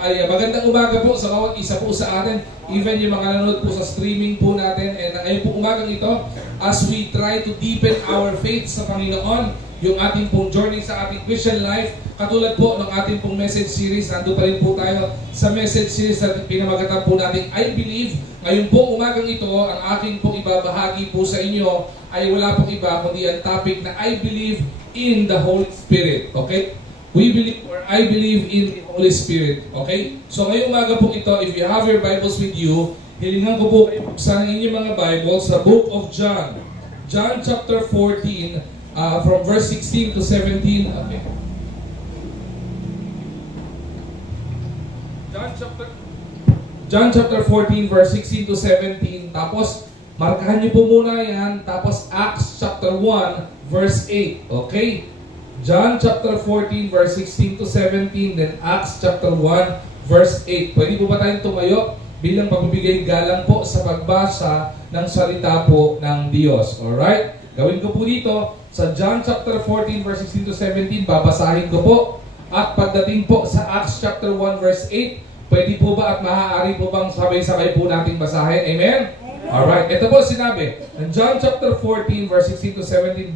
Ay magandang umaga po sa bawat isa po sa atin, even yung mga nanonood po sa streaming po natin. And ngayon po umagang ito, as we try to deepen our faith sa Panginoon, yung ating pong journey sa ating Christian life, katulad po ng ating pong message series, nandun pa rin po tayo sa message series na pinamagatan po natin, I Believe. Ngayon po umagang ito, ang aking pong ibabahagi po sa inyo ay wala pong iba kundi ang topic na I Believe in the Holy Spirit. Okay? We believe, or I believe in the Holy Spirit. Okay? So ngayong umaga po ito, if you have your Bibles with you, hilingan ko po kayo buksan ang inyong mga Bibles sa Book of John. John chapter 14, from verse 16 to 17. Okay. John chapter 14, verse 16 to 17. Tapos, markahan niyo po muna yan. Tapos, Acts chapter 1, verse 8. Okay? John chapter 14 verse 16 to 17, then Acts chapter 1 verse 8. Pwede po ba tayong tumayo bilang pagbibigay galang po sa pagbasa ng salita po ng Diyos? Alright? Gawin ko po dito sa John chapter 14 verse 16 to 17, babasahin ko po. At pagdating po sa Acts chapter 1 verse 8, pwede po ba at maaari po bang sabay-sabay po nating basahin? Amen? Alright, ito po sinabi. In John chapter 14 verse 16 to 17,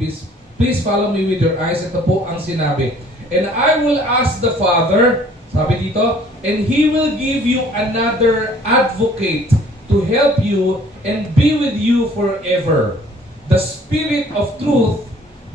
please follow me with your eyes. Ito po ang sinabi. And I will ask the Father, sabi dito, and He will give you another advocate to help you and be with you forever. The Spirit of truth,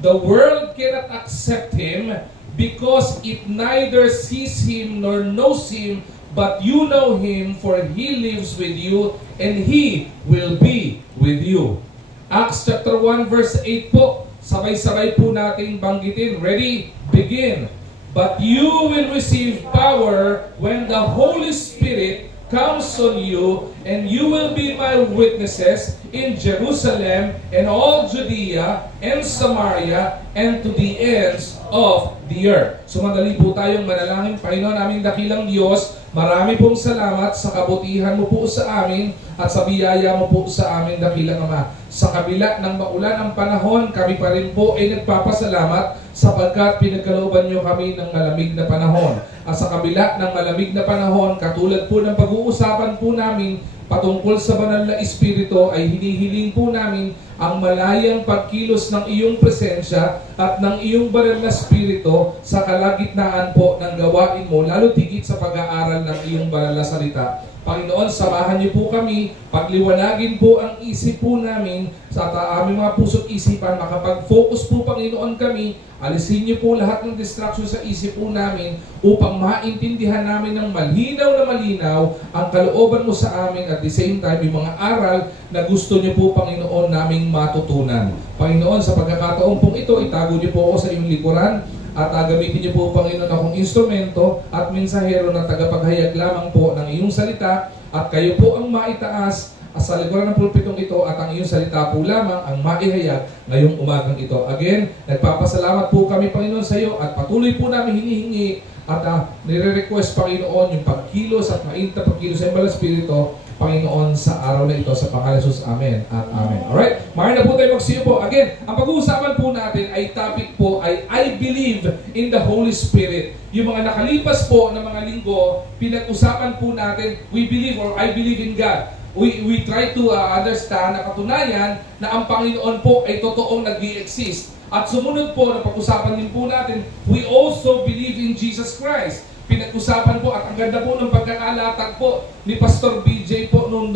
the world cannot accept Him because it neither sees Him nor knows Him, but you know Him, for He lives with you and He will be with you. Acts chapter 1 verse 8 po. Sabay-sabay po nating banggitin. Ready? Begin. But you will receive power when the Holy Spirit comes on you, and you will be my witnesses in Jerusalem and all Judea and Samaria and to the ends of the earth. So madali po tayong manalangin. Panginoon aming dakilang Diyos, marami pong salamat sa kabutihan mo po sa amin at sa biyaya mo po sa amin, dakilang Ama. Sa kabila ng maulan ang panahon, kami pa rin po ay nagpapasalamat sapagkat pinagkalooban nyo kami ng malamig na panahon. At sa kabila ng malamig na panahon, katulad po ng pag-uusapan po namin patungkol sa banal na Espiritu, ay hinihiling po namin ang malayang pagkilos ng iyong presensya at ng iyong banal na Espiritu sa kalagitnaan po ng gawain mo, lalo tigit sa pag-aaral ng iyong banal na salita. Panginoon, samahan niyo po kami, pagliwanagin po ang isip po namin sa aming mga puso't isipan, makapag-focus po Panginoon kami, alisin niyo po lahat ng distraction sa isip po namin upang maintindihan namin ng malinaw ang kalooban mo sa amin at the same time yung mga aral na gusto niyo po Panginoon naming matutunan. Panginoon, sa pagkakataon pong ito, itago niyo po ako sa iyong likuran at gamitin niyo po Panginoon akong instrumento at mensahero na tagapaghayag lamang po ng iyong salita at kayo po ang maitaas sa likuran ng pulpitong ito at ang iyong salita po lamang ang maihayag ngayong umagang ito. Again, nagpapasalamat po kami Panginoon sa iyo at patuloy po namin hinihingi at nire-request Panginoon yung pagkilos at mainit na pagkilos sa Banal na Espiritu Panginoon sa araw na ito sa pangalan ni Jesus. Amen at amen. Alright, maaari na po tayo magsiyo po. Again, ang pag-uusapan po natin ay topic po ay I believe in the Holy Spirit. Yung mga nakalipas po na mga linggo, pinag-usapan po natin, we believe or I believe in God. We try to understand na katunayan na ang Panginoon po ay totoong nag-i-exist. At sumunod po, na pag-usapan din po natin, we also believe in Jesus Christ. Pinag-usapan po at ang ganda po ng pagkakalatag po ni Pastor BJ po nung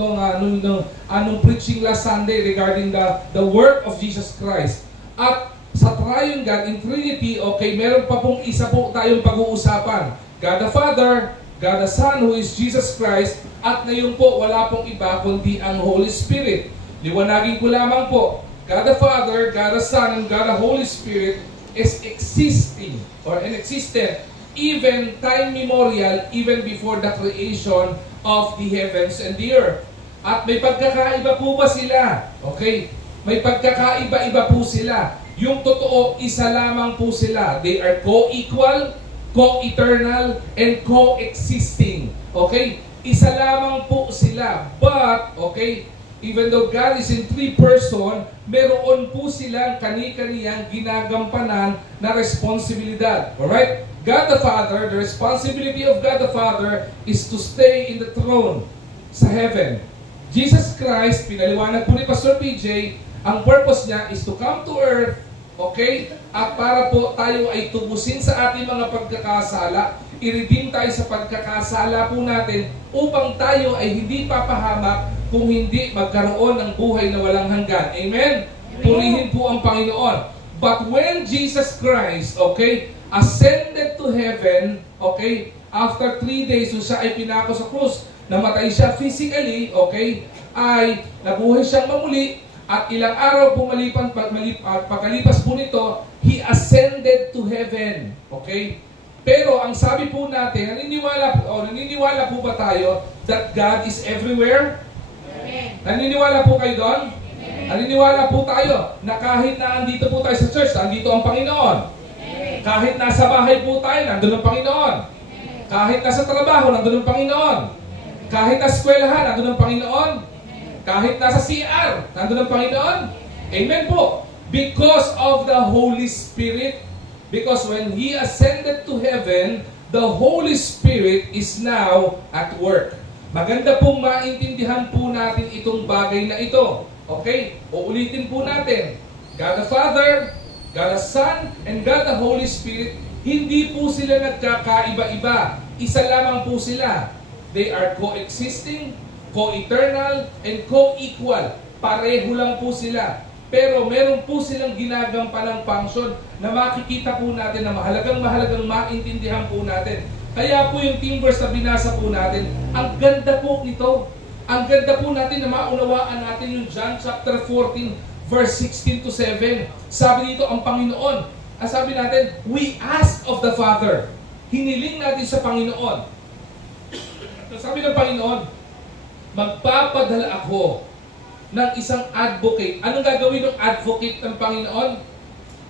preaching last Sunday regarding the work of Jesus Christ. At sa Triune God in Trinity, okay, meron pa pong isa po tayong pag-uusapan. God the Father, God the Son, who is Jesus Christ, at ngayon po wala pong iba kundi ang Holy Spirit. Liwanagin ko lamang po, God the Father, God the Son, and God the Holy Spirit is existing or inexistent even time memorial, even before the creation of the heavens and the earth. At may pagkakaiba po ba sila? Okay? May pagkakaiba-iba po sila. Yung totoo, isa lamang po sila. They are co-equal, co-eternal, and co-existing. Okay? Isa lamang po sila. But, okay, even though God is in three person, meron po silang kani-kaniyang ginagampanan na responsibilidad. Alright? God the Father, the responsibility of God the Father is to stay in the throne sa heaven. Jesus Christ, pinaliwanag po ni Pastor PJ, ang purpose niya is to come to earth, okay? At para po tayo ay tubusin sa ating mga pagkakasala, i-redeem tayo sa pagkakasala po natin upang tayo ay hindi papahamak kung hindi magkaroon ng buhay na walang hanggan. Amen? Purihin po ang Panginoon. But when Jesus Christ, okay, ascended to heaven, okay, after 3 days, so siya ay pinako sa krus, namatay siya physically, okay, ay nabuhay siyang mamuli, at ilang araw po pagkalipas po nito, He ascended to heaven, okay? Pero ang sabi po natin, naniniwala po ba tayo that God is everywhere? Amen. Naniniwala po kayo doon? Amen. Naniniwala po tayo na kahit na andito po tayo sa church, andito ang Panginoon. Amen. Kahit nasa bahay po tayo, nandun ang Panginoon. Amen. Kahit nasa trabaho, nandun ang Panginoon. Amen. Kahit nasa eskwelahan, nandun ang Panginoon. Amen. Kahit nasa CR, nandun ang Panginoon. Amen po. Because of the Holy Spirit. Because when He ascended to heaven, the Holy Spirit is now at work. Maganda pong maintindihan po natin itong bagay na ito. Okay? Uulitin po natin. God the Father, God the Son, and God the Holy Spirit, hindi po sila nagkakaiba-iba. Isa lamang po sila. They are coexisting, co-eternal, and co-equal. Pareho lang po sila. Pero meron po silang ginagampanang function na makikita po natin na mahalagang maintindihan po natin. Kaya po yung team verse na binasa po natin, ang ganda po nito. Ang ganda po natin na maunawaan natin yung John chapter 14 verse 16 to 7. Sabi dito ang Panginoon. Ang sabi natin, we ask of the Father. Hiniling natin sa Panginoon. Sabi ng Panginoon, magpapadala ako ng isang advocate. Anong gagawin ng advocate ng Panginoon?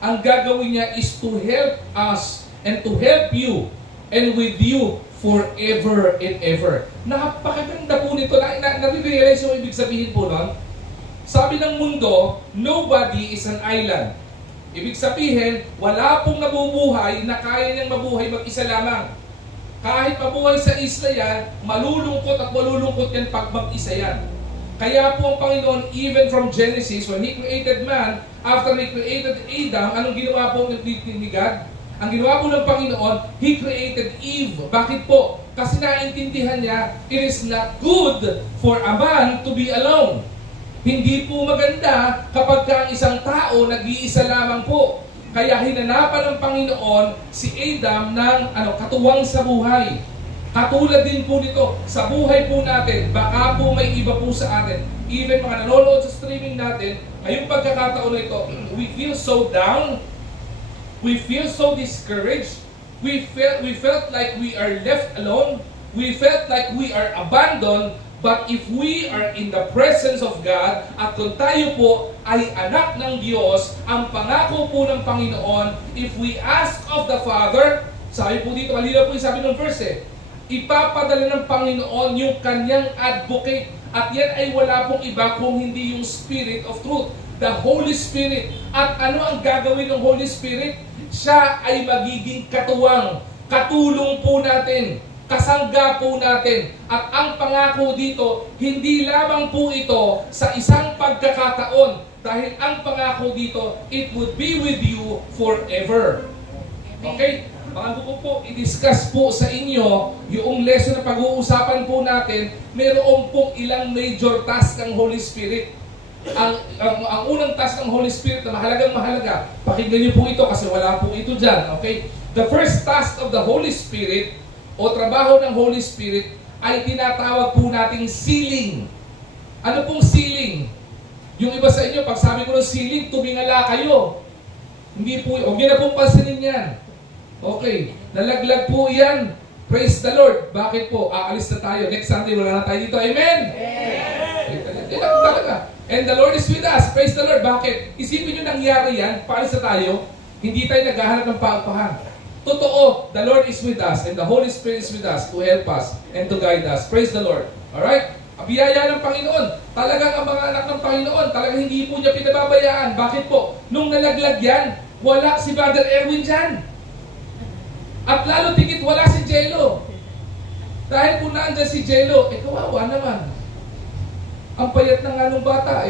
Ang gagawin niya is to help us and to help you and with you forever and ever. Napakaganda po nito. Na-realize yung ibig sabihin po nun? Sabi ng mundo, nobody is an island. Ibig sabihin, wala pong nabubuhay na kaya niyang mabuhay mag-isa lamang. Kahit mabuhay sa isla yan, malulungkot at malulungkot yan pag mag-isa yan. Kaya po ang Panginoon, even from Genesis, when He created man, after He created Adam, anong ginawa po ni God? Ang ginawa po ng Panginoon, He created Eve. Bakit po? Kasi naintindihan niya, it is not good for a man to be alone. Hindi po maganda kapag ang isang tao nag-iisa lamang po. Kaya hinanapan ng Panginoon si Adam ng katuwang sa buhay. Katulad din po nito, sa buhay po natin, baka po may iba po sa atin. Even mga nanonood sa streaming natin, ngayong pagkakataon na ito, we feel so down, we feel so discouraged, we felt like we are left alone, we felt like we are abandoned, but if we are in the presence of God, at kung tayo po ay anak ng Diyos, ang pangako po ng Panginoon, if we ask of the Father, sabi po dito, halina po yung sabi ng verse ipapadala ng Panginoon yung kanyang advocate. At yan ay wala pong iba kung hindi yung Spirit of Truth, the Holy Spirit. At ano ang gagawin ng Holy Spirit? Siya ay magiging katuwang, katulong po natin, kasangga po natin. At ang pangako dito, hindi lamang po ito sa isang pagkakataon. Dahil ang pangako dito, it would be with you forever. Okay? Bago ko po i-discuss po sa inyo yung lesson na pag-uusapan po natin, mayroon pong ilang major task ng Holy Spirit. Ang unang task ng Holy Spirit na mahalaga, pakinggan niyo po ito kasi wala po ito dyan. Okay? The first task of the Holy Spirit o trabaho ng Holy Spirit ay tinatawag po nating sealing. Ano pong sealing? Yung iba sa inyo, pag sabi ko ng sealing, tumingala kayo. Hindi po, huwag niyo na pong pansinin yan. Okay, nalaglag po yan. Praise the Lord. Bakit po? Aalis na tayo. Next Sunday, wala na tayo dito. Amen? Amen. Talaga. And the Lord is with us. Praise the Lord. Bakit? Isipin nyo nangyari yan, paalis na tayo, hindi tayo naghahanap ng paagpahan. Totoo, the Lord is with us and the Holy Spirit is with us to help us and to guide us. Praise the Lord. Alright? Biyaya ng Panginoon. Talagang ang mga anak ng Panginoon, talagang hindi po niya pinababayaan. Bakit po? Nung nalaglag yan, wala si Brother Erwin dyan. At lalo tigit wala si Jello. Dahil kung nandyan si Jello, kawawa naman. Ang payat na nga nung bata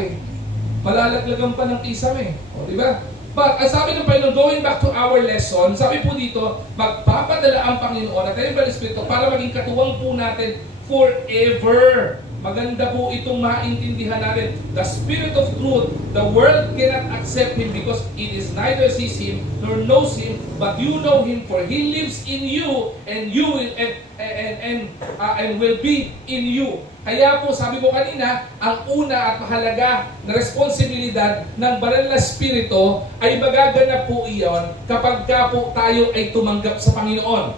malalaglagan pa ng kisame. O, di ba? But, ang sabi ng Panginoon, going back to our lesson, sabi po dito, magpapadala ang Panginoon at tayo ba Espiritu para maging katuwang po natin forever. Maganda po itong maintindihan natin. The Spirit of truth, the world cannot accept Him because it is neither sees Him nor knows Him, but you know Him, for He lives in you, and you will and will be in you. Kaya po, sabi ko kanina, ang una at mahalaga na responsibilidad ng banal na Espiritu ay magaganap po iyon kapag ka po tayo ay tumanggap sa Panginoon.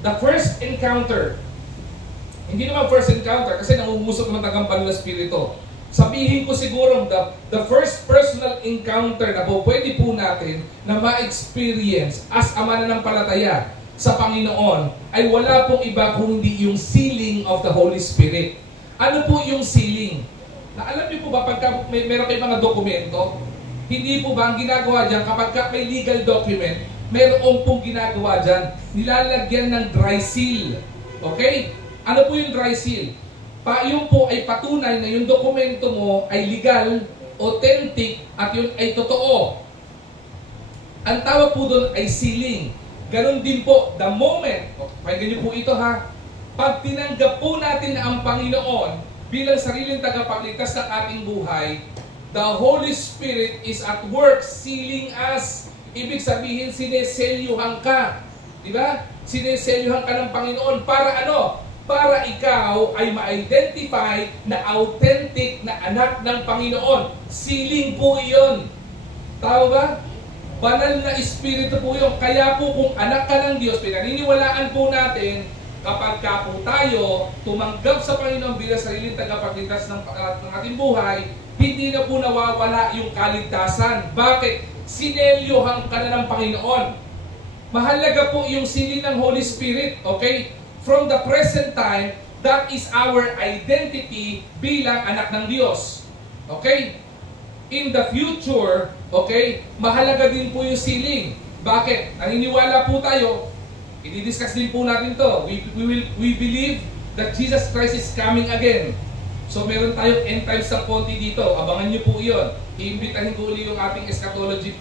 The first encounter, hindi naman first encounter kasi nangunguso naman tagang banal na Espiritu. Sabihin ko siguro, the first personal encounter na po pwede po natin na ma-experience as a mananampalataya sa Panginoon ay wala pong iba kundi yung sealing of the Holy Spirit. Ano po yung sealing? Alam niyo po ba pagka meron kayong mga dokumento, hindi po ba ang ginagawa dyan kapag may legal document, meron pong ginagawa dyan, nilalagyan ng dry seal. Okay? Ano po yung dry seal? Yun po ay patunay na yung dokumento mo ay legal, authentic, at yun ay totoo. Ang tawag po doon ay sealing. Ganon din po, the moment, pakinggan niyo po ito ha, pag tinanggap po natin na ang Panginoon bilang sariling tagapagligtas ng ating buhay, the Holy Spirit is at work sealing us. Ibig sabihin, sineselyuhan ka. Diba? Sineselyuhan ka ng Panginoon para ano? Para ikaw ay ma-identify na authentic na anak ng Panginoon. Sealing po iyon. Tama ba? Banal na Espiritu po yun. Kaya po kung anak ka ng Diyos, pinaniniwalaan po natin kapag ka po tayo tumanggap sa Panginoon bilang sariling tagapagligtas ng ating buhay, hindi na po nawawala yung kaligtasan. Bakit? Sinelyohan ka na ng Panginoon. Mahalaga po yung sealing ng Holy Spirit. Okay? From the present time, that is our identity bilang anak ng Diyos. Okay? In the future, okay, mahalaga din po yung sealing. Bakit? Naniniwala po tayo, i-discuss din po natin to. We believe that Jesus Christ is coming again. So meron tayong end times sa konti dito. Abangan nyo po iyon. Iimbitahin ko ulit yung ating eschatology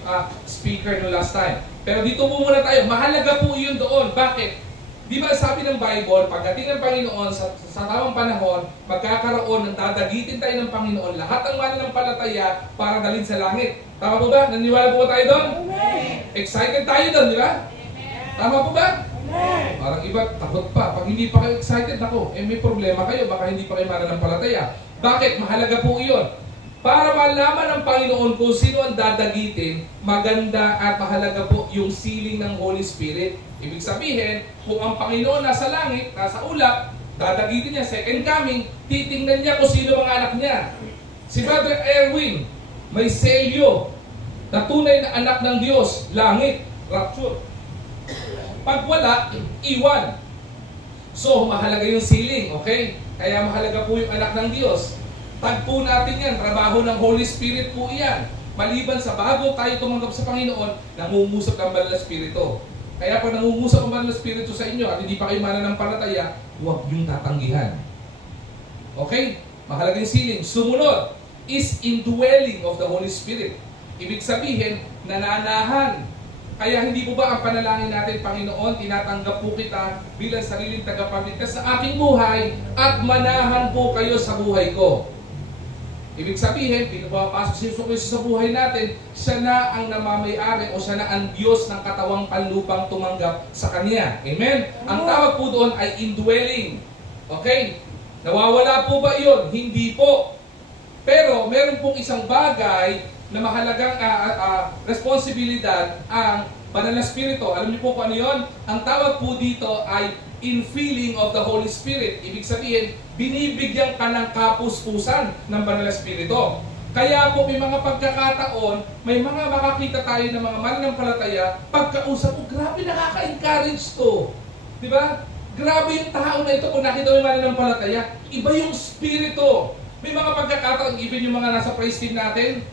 speaker no last time. Pero dito po muna tayo. Mahalaga po iyon doon. Bakit? Di ba sabi ng Bible, pagdating ng Panginoon sa tamang panahon, magkakaroon ng dadagitin tayo ng Panginoon, lahat ng mananampalataya para dalhin sa langit. Tama po ba? Naniwala po tayo doon? Amen. Excited tayo doon, di ba? Amen. Tama po ba? Amen. Parang iba, takot pa. Pag hindi pa kayo excited, ako, may problema kayo, baka hindi pa kayo mananampalataya. Bakit? Mahalaga po iyon. Para malaman ng Panginoon kung sino ang dadagitin, maganda at mahalaga po yung sealing ng Holy Spirit. Ibig sabihin, kung ang Panginoon nasa langit, nasa ulap, dadagitin niya, second coming, titingnan niya kung sino mga anak niya. Si Brother Erwin, may selyo na tunay na anak ng Diyos, langit, rapture. Pag wala, iwan. So, mahalaga yung sealing, okay? Kaya mahalaga po yung anak ng Diyos. Tagpo natin yan, trabaho ng Holy Spirit po yan. Maliban sa bago tayo tumanggap sa Panginoon, nangungusap ang banal na Espiritu. Kaya pag nangungusap ang banal na Espiritu sa inyo at hindi pa kayo mananampalataya, huwag yung tatanggihan. Okay? Mahalagang sealing. Sumunod is indwelling of the Holy Spirit. Ibig sabihin, nananahan. Kaya hindi po ba ang panalangin natin, Panginoon, tinatanggap po kita bilang sariling tagapagligtas sa aking buhay at manahan po kayo sa buhay ko. Ibig sabihin, pinapapasok si Jesus sa buhay natin, siya na ang namamayari o siya na ang Diyos ng katawang panlupang tumanggap sa Kanya. Amen? Ang tawag po doon ay indwelling. Okay? Nawawala po ba iyon? Hindi po. Pero meron pong isang bagay na mahalagang responsibilidad ang banal na Espiritu. Alam niyo po kung ano yun? Ang tawag po dito ay infilling of the Holy Spirit. Ibig sabihin, binibigyan ka ng kapuspusan ng banal na Espiritu. Kaya po may mga pagkakataon, may mga makakita tayo ng mga mananampalataya, pagkausap ko, grabe nakaka-encourage to. Diba? Grabe yung tao na ito kung nakita mo yung mananampalataya. Iba yung Espiritu. May mga pagkakataon, even yung mga nasa praise team natin,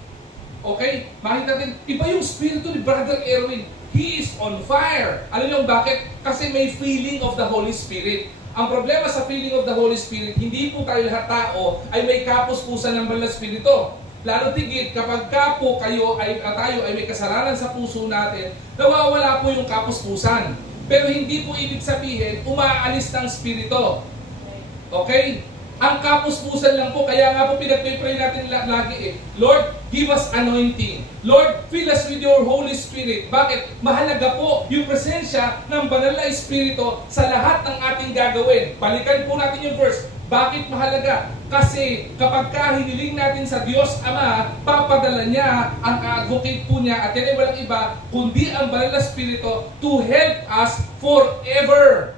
okay? Makita natin, iba yung Espiritu ni Brother Erwin. He is on fire. Alam niyo bakit? Kasi may feeling of the Holy Spirit. Ang problema sa feeling of the Holy Spirit, hindi po tayo lahat tao ay may kapus-pusan ng Banal na Espiritu. Lalo tigit kapag tayo ay may kasalanan sa puso natin, nawawala po yung kapus-pusan. Pero hindi po ibig sabihin, umaalis ng Espiritu. Okay? Ang kapus-pusan lang po, kaya nga po pinag-pray natin lagi Lord, give us anointing. Lord, fill us with your Holy Spirit. Bakit? Mahalaga po yung presensya ng Banal na Espiritu sa lahat ng ating gagawin. Balikan po natin yung verse. Bakit mahalaga? Kasi kapag hiniling natin sa Diyos Ama, papadala niya ang advocate po niya at yan ay walang iba, kundi ang Banal na Espiritu to help us forever.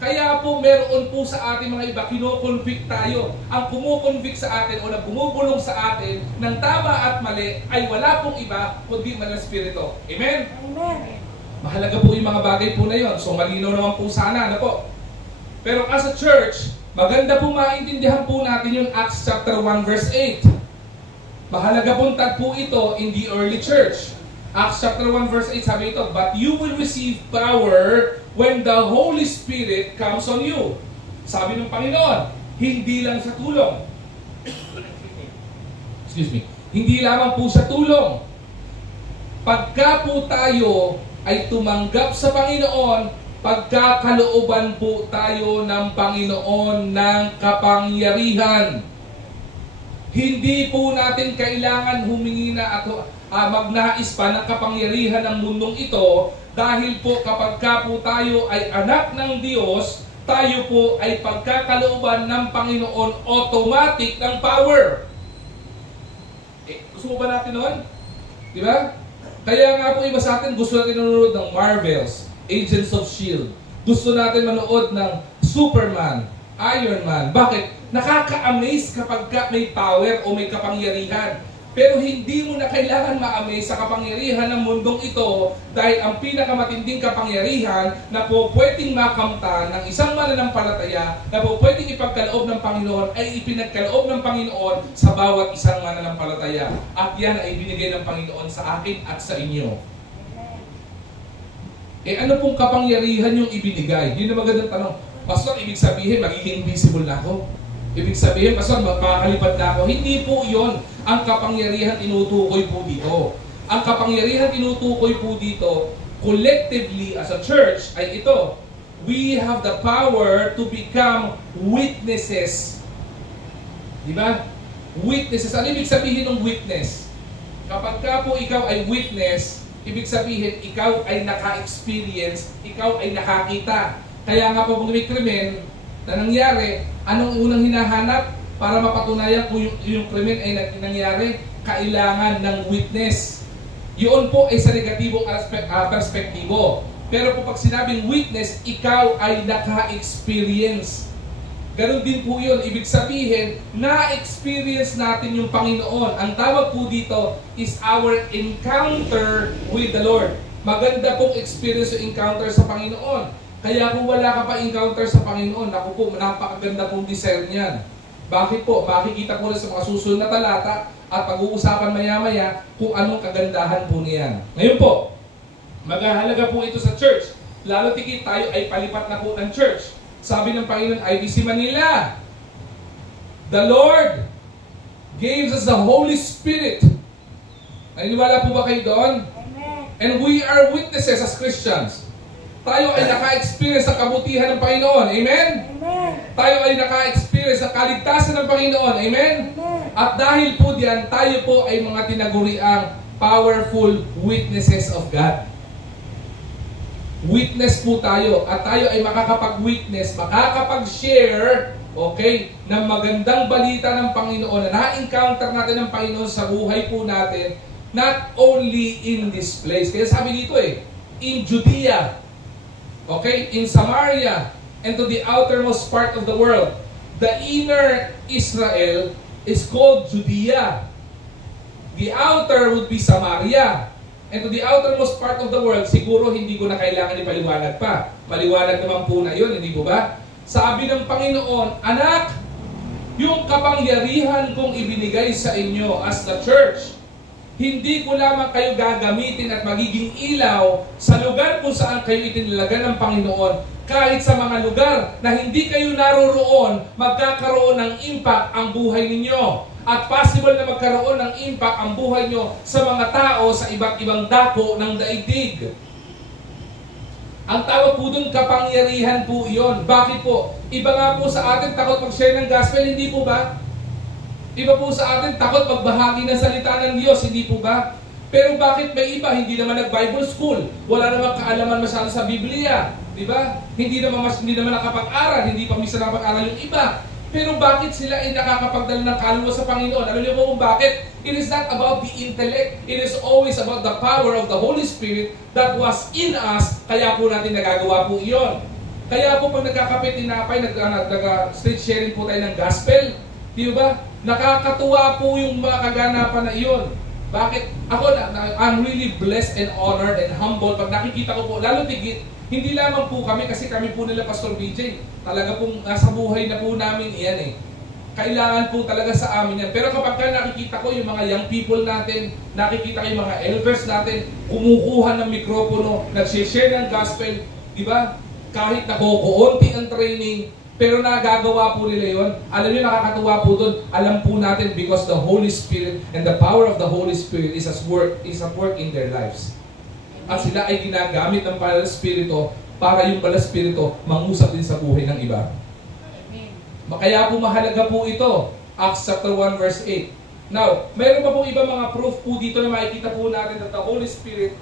Kaya po meron po sa ating mga iba, kinoconvict tayo. Ang kumukonvict sa atin o na bumubulong sa atin ng tama at mali ay wala pong iba kundi Banal na Espiritu. Amen? Amen. Mahalaga po yung mga bagay po na yon. So malinaw naman po sana. Ano po? Pero as a church, maganda po maintindihan po natin yung Acts chapter 1 verse 8. Mahalaga pong tagpo ito in the early church. Acts chapter 1 verse 8 sabi ito, but you will receive power when the Holy Spirit comes on you. Sabi ng Panginoon, hindi lang sa tulong. Excuse me. Hindi lamang po sa tulong. Pagka po tayo ay tumanggap sa Panginoon, pagkakalooban po tayo ng Panginoon ng kapangyarihan. Hindi po natin kailangan humingi na at magnais pa ng kapangyarihan ng mundong ito dahil po kapag po tayo ay anak ng Diyos, tayo po ay pagkakalooban ng Panginoon automatic ng power. Gusto mo ba natin noon? Di ba? Kaya nga po iba sa atin gusto natin nanonood ng Marvels, Agents of S.H.I.E.L.D. Gusto natin manood ng Superman, Iron Man. Bakit? Nakaka-amaze kapag may power o may kapangyarihan. Pero hindi mo na kailangan ma-amaze sa kapangyarihan ng mundong ito dahil ang pinakamatinding kapangyarihan na po pwedeng makamtan ng isang mananampalataya na po pwedeng ipagkaloob ng Panginoon ay ipinagkaloob ng Panginoon sa bawat isang mananampalataya. At yan ay binigay ng Panginoon sa akin at sa inyo. Ano pong kapangyarihan yung ibinigay? Yun ang magandang tanong. Pastor, ibig sabihin magiging invisible na ako? Ibig sabihin, Pastor, makakalipat na ako? Hindi po yon ang kapangyarihan tinutukoy po dito. Ang kapangyarihan tinutukoy po dito, collectively as a church, ay ito. We have the power to become witnesses. Diba? Witnesses. Ano ibig sabihin ng witness? Kapag ka po ikaw ay witness, ibig sabihin, ikaw ay naka-experience, ikaw ay nakakita. Kaya nga po kung may krimen na nangyari, anong unang hinahanap para mapatunayan kung yung krimen ay nangyari? Kailangan ng witness. Yun po ay sa negatibong perspektibo. Pero po pag sinabing witness, ikaw ay naka-experience. Ganon din po yun. Ibig sabihin, na-experience natin yung Panginoon. Ang tawag po dito is our encounter with the Lord. Maganda pong experience yung encounter sa Panginoon. Kaya kung wala ka pa encounter sa Panginoon, naku po, napakaganda pong discern yan. Bakit po? Makikita po rin sa mga susunod na talata at pag-uusapan maya-maya kung anong kagandahan po niyan. Ngayon po, maghahalaga po ito sa church. Lalo tikit tayo ay palipat na po ng church. Sabi ng Panginoon, IBC Manila, the Lord gave us the Holy Spirit. Naniniwala po ba kayo doon? Amen. And we are witnesses as Christians. Tayo ay naka-experience sa kabutihan ng Panginoon. Amen? Amen. Tayo ay naka-experience sa kaligtasan ng Panginoon. Amen? Amen. At dahil po diyan, tayo po ay mga tinaguriang powerful witnesses of God. Witness po tayo. At tayo ay makakapag-witness, makakapag-share, okay, ng magandang balita ng Panginoon na na-encounter natin ng Panginoon sa buhay po natin, not only in this place. Kaya sabi dito in Judea, okay, in Samaria, and to the outermost part of the world. The inner Israel is called Judea. The outer would be Samaria. And to the outermost part of the world, siguro hindi ko na kailangan ipaliwanag pa. Maliwanag naman po na yun, hindi po ba? Sabi ng Panginoon, anak, yung kapangyarihan kong ibinigay sa inyo as the church, hindi ko lamang kayo gagamitin at magiging ilaw sa lugar kung saan kayo itinalaga ng Panginoon. Kahit sa mga lugar na hindi kayo naroroon, magkakaroon ng impact ang buhay ninyo. At possible na magkaroon ng impact ang buhay nyo sa mga tao sa iba't ibang dako ng daigdig. Ang tawag po dun, kapangyarihan po iyon. Bakit po? Iba nga po sa atin takot mag-share ng gospel, hindi po ba? Iba po sa atin, takot magbahagi ng salita ng Diyos, hindi po ba? Pero bakit may iba, hindi naman nag-Bible school, wala namang kaalaman masyado sa Biblia, di ba? Hindi naman nakapag-aral, hindi pa minsan nakapag-aral yung iba. Pero bakit sila ay nakakapagdala ng kaluluwa sa Panginoon? Alam niyo po kung bakit? It is not about the intellect, it is always about the power of the Holy Spirit that was in us, kaya po natin nagagawa po iyon. Kaya po pag nagkakapit, tinapay, nag-street sharing po tayo ng gospel, di ba? Nakakatuwa po yung mga kaganapan na iyon. Bakit? Ako, I'm really blessed and honored and humbled pag nakikita ko po, lalo tigit, hindi lamang po kami, kasi kami po nila Pastor BJ, talaga pong nasa buhay na po namin iyan eh. Kailangan po talaga sa amin yan. Pero kapag nakikita ko yung mga young people natin, nakikita ko yung mga elders natin, kumukuha ng mikropono, nag-share ng gospel, di ba? Kahit nakukuunti ang training, pero nagagawa po nila yun. Alam niyo, nakakatuwa po doon. Alam po natin because the Holy Spirit and the power of the Holy Spirit is at work in their lives. At sila ay ginagamit ng Banal na Espiritu para yung Banal na Espiritu mangusap din sa buhay ng iba. Kaya po mahalaga po ito. Acts chapter 1 verse 8. Now, mayroon pa po iba mga proof po dito na makikita po natin that the Holy Spirit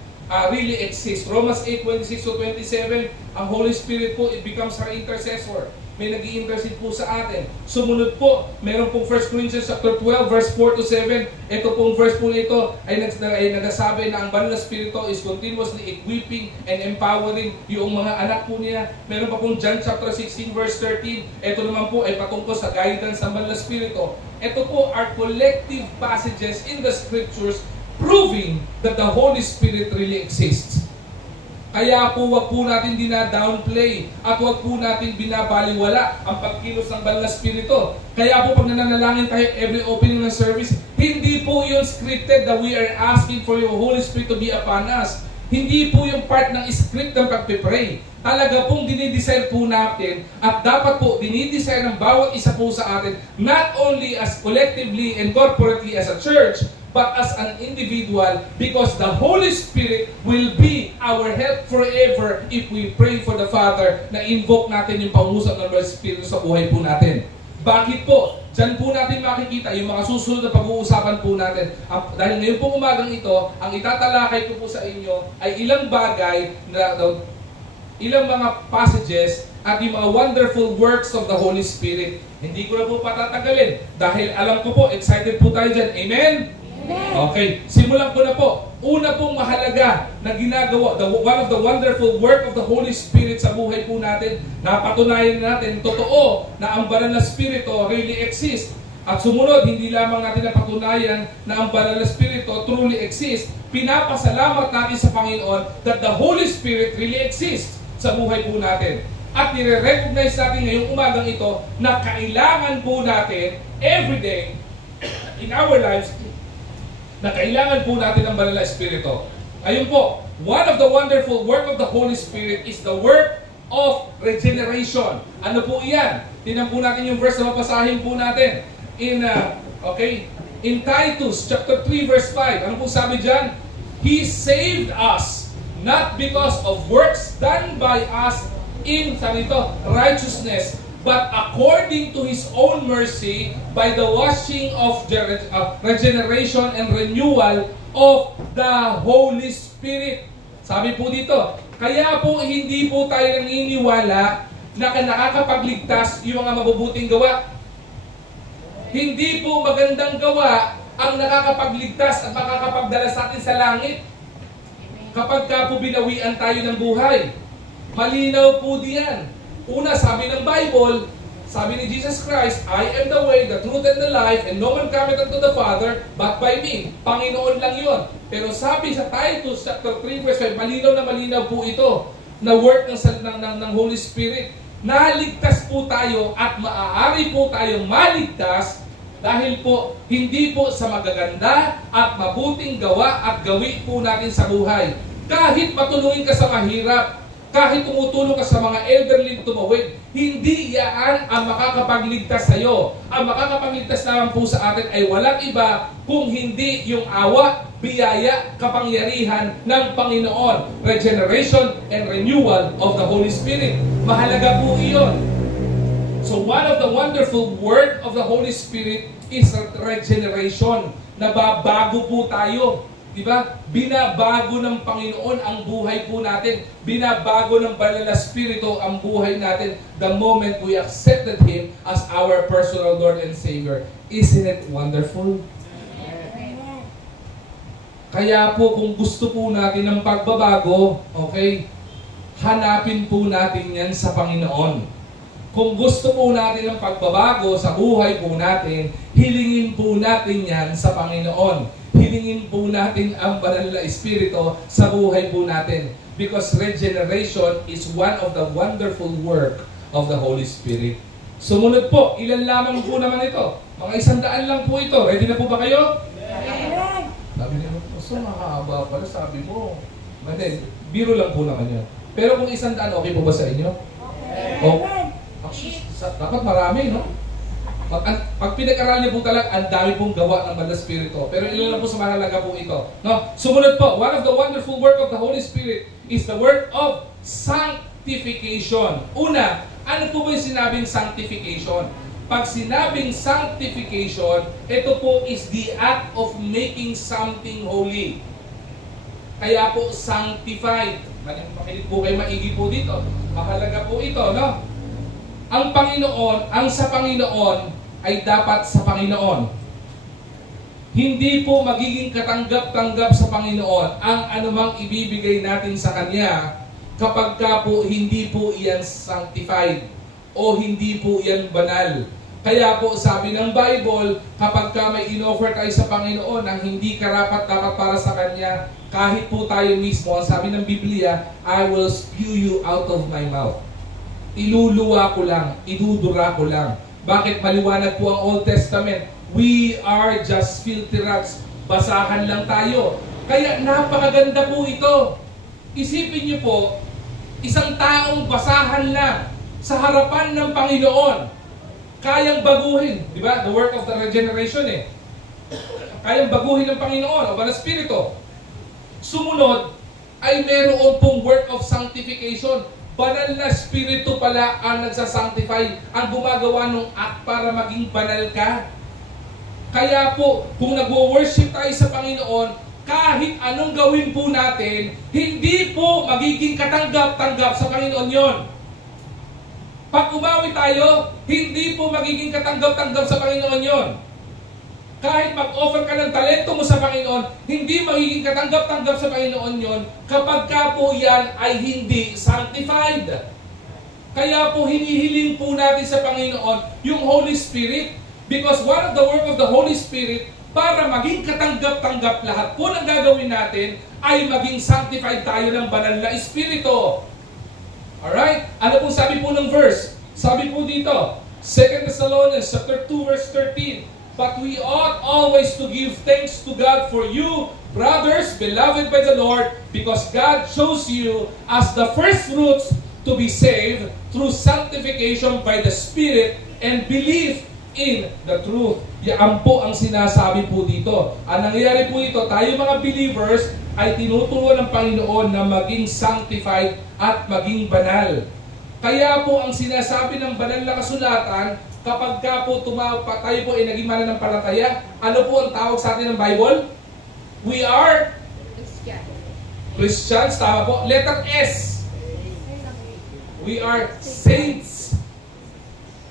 really exists. Romans 8:26-27, ang Holy Spirit po, it becomes our intercessor. May nag-i-intercede po sa atin. Sumunod po, meron pong 1 Corinthians chapter 12, verse 4-7. Ito pong verse po nito ay nagsasabi na ang Banal na Espiritu is continuously equipping and empowering yung mga anak po niya. Meron pa pong John chapter 16, verse 13. Ito naman po ay patungkol sa guidance ng Banal na Espiritu. Ito po are collective passages in the Scriptures proving that the Holy Spirit really exists. Kaya po wag po natin dina-downplay at wag po natin binabaliwala ang pagkilos ng Banal na Espiritu. Kaya po pag nananalangin tayo every opening ng service, hindi po yun scripted that we are asking for your Holy Spirit to be upon us. Hindi po yung part ng script ng pagpipray. Talaga pong dinidesire po natin at dapat po dinidesire ng bawat isa po sa atin, not only as collectively and corporately as a church, but as an individual, because the Holy Spirit will be our help forever if we pray for the Father na invoke natin yung pangusap ng Holy Spirit sa buhay po natin. Bakit po? Diyan po natin makikita yung mga susunod na pag-uusapan po natin. Dahil ngayon pong umagang ito, ang itatalakay ko po sa inyo ay ilang bagay, ilang mga passages at yung mga wonderful works of the Holy Spirit. Hindi ko na po patatagalin dahil alam ko po, excited po tayo dyan. Amen? Okay, simulan ko na po. Una pong mahalaga na ginagawa, one of the wonderful work of the Holy Spirit sa buhay po natin, napatunayan natin, totoo na ang Banal na Espiritu really exists. At sumunod, hindi lamang natin napatunayan na ang Banal na Espiritu truly exists, pinapasalamat natin sa Panginoon that the Holy Spirit really exists sa buhay po natin. At nire-recognize natin ngayong umagang ito na kailangan po natin everyday in our lives na kailangan po natin ng Banal na Espiritu. Ayun po, one of the wonderful work of the Holy Spirit is the work of regeneration. Ano po iyan? Tingnan po natin yung verse na mapasahin po natin. In Titus chapter 3 verse 5, ano po sabi dyan? He saved us not because of works done by us in, sabi ito, righteousness, but according to His own mercy, by the washing of regeneration and renewal of the Holy Spirit. Sabi po dito, kaya po hindi po tayo naniniwala na nakakapagligtas yung mga mabubuting gawa. Hindi po magandang gawa ang nakakapagligtas at makakapagdala sa atin sa langit. Kapag ka po binawian tayo ng buhay, malinaw po diyan. Una, sabi ng Bible, sabi ni Jesus Christ, I am the way, the truth, and the life, and no one cometh unto the Father but by me. Panginoon lang yun. Pero sabi sa Titus chapter 3 verse 5, malinaw na malinaw po ito na work ng Holy Spirit. Naligtas po tayo at maaari po tayong maligtas Dahil po, hindi po sa magaganda at mabuting gawa at gawi po natin sa buhay. Kahit matulungin ka sa mahirap, kahit tumutulong ka sa mga elderly tumawid, hindi yan ang makakapagligtas sa iyo. Ang makakapagligtas naman po sa atin ay walang iba kung hindi yung awa, biyaya, kapangyarihan ng Panginoon. Regeneration and renewal of the Holy Spirit. Mahalaga po iyon. So one of the wonderful work of the Holy Spirit is regeneration. Nababago po tayo. Diba? Binabago ng Panginoon ang buhay po natin. Binabago ng Banal na Espiritu ang buhay natin the moment we accepted Him as our personal Lord and Savior. Isn't it wonderful? Kaya po kung gusto po natin ng pagbabago, okay, hanapin po natin yan sa Panginoon. Kung gusto po natin ng pagbabago sa buhay po natin, hilingin po natin yan sa Panginoon. Hilingin po natin ang Banal na Espiritu sa buhay po natin. Because regeneration is one of the wonderful work of the Holy Spirit. Sumunod po, ilan lamang po naman ito? Mga 100 lang po ito. Ready na po ba kayo? Sabi niyo, so mahaba pala, sabi mo. Mali, biro lang po naman yan. Pero kung 100, okay po ba sa inyo? Okay. Actually, dapat marami, no? Pag pinag-aral niyo po talaga, ang dami pong gawa ng Banal na Espiritu. Pero ilan lang po sa mahalaga po ito. No? Sumunod po, one of the wonderful work of the Holy Spirit is the work of sanctification. Una, ano po ba yung sinabing sanctification? Pag sinabing sanctification, ito po is the act of making something holy. Kaya po, sanctified. Makinig po kayo maigi po dito. Mahalaga po ito, no? Ang Panginoon, ang sa Panginoon ay dapat sa Panginoon. Hindi po magiging katanggap-tanggap sa Panginoon ang anumang ibibigay natin sa Kanya kapag ka po hindi po iyan sanctified o hindi po iyan banal. Kaya po sabi ng Bible, kapag ka may in-offer tayo sa Panginoon ang hindi karapat-dapat para sa Kanya, kahit po tayo mismo, ang sabi ng Biblia, I will spew you out of my mouth. Iluluwa ko lang, idudura ko lang. Bakit maliwanag po ang Old Testament? We are just filthy rats. Basahan lang tayo. Kaya napakaganda po ito. Isipin niyo po, isang taong basahan lang sa harapan ng Panginoon, kayang baguhin. Di ba? The work of the regeneration eh. Kayang baguhin ng Panginoon o Banal na Espiritu. Sumunod ay meron pong work of sanctification. Banal na Espiritu pala ang nagsasanctify, ang gumagawa ng act para maging banal ka. Kaya po, kung nagwo-worship tayo sa Panginoon, kahit anong gawin po natin, hindi po magiging katanggap-tanggap sa Panginoon yon. Pag umawi tayo, hindi po magiging katanggap-tanggap sa Panginoon yon. Kahit mag-offer ka ng talento mo sa Panginoon, hindi magiging katanggap-tanggap sa Panginoon yon kapag ka po yan ay hindi sanctified. Kaya po hinihiling po natin sa Panginoon yung Holy Spirit, because one of the work of the Holy Spirit, para maging katanggap-tanggap lahat po ng gagawin natin, ay maging sanctified tayo ng Banal na Espiritu. Alright? Ano pong sabi po ng verse? Sabi po dito, 2 Thessalonians chapter 2 verse 13, but we ought always to give thanks to God for you, brothers, beloved by the Lord, because God chose you as the first fruits to be saved through sanctification by the Spirit and belief in the truth. Yan po ang sinasabi po dito. Ang nangyayari po ito, tayo mga believers ay tinuturuan ng Panginoon na maging sanctified at maging banal. Kaya po ang sinasabi ng banal na kasulatan, kapag ka po tayo po ay naging mananampalataya, ano po ang tawag sa atin ng Bible? We are Christians, tama po. Letter S. We are saints.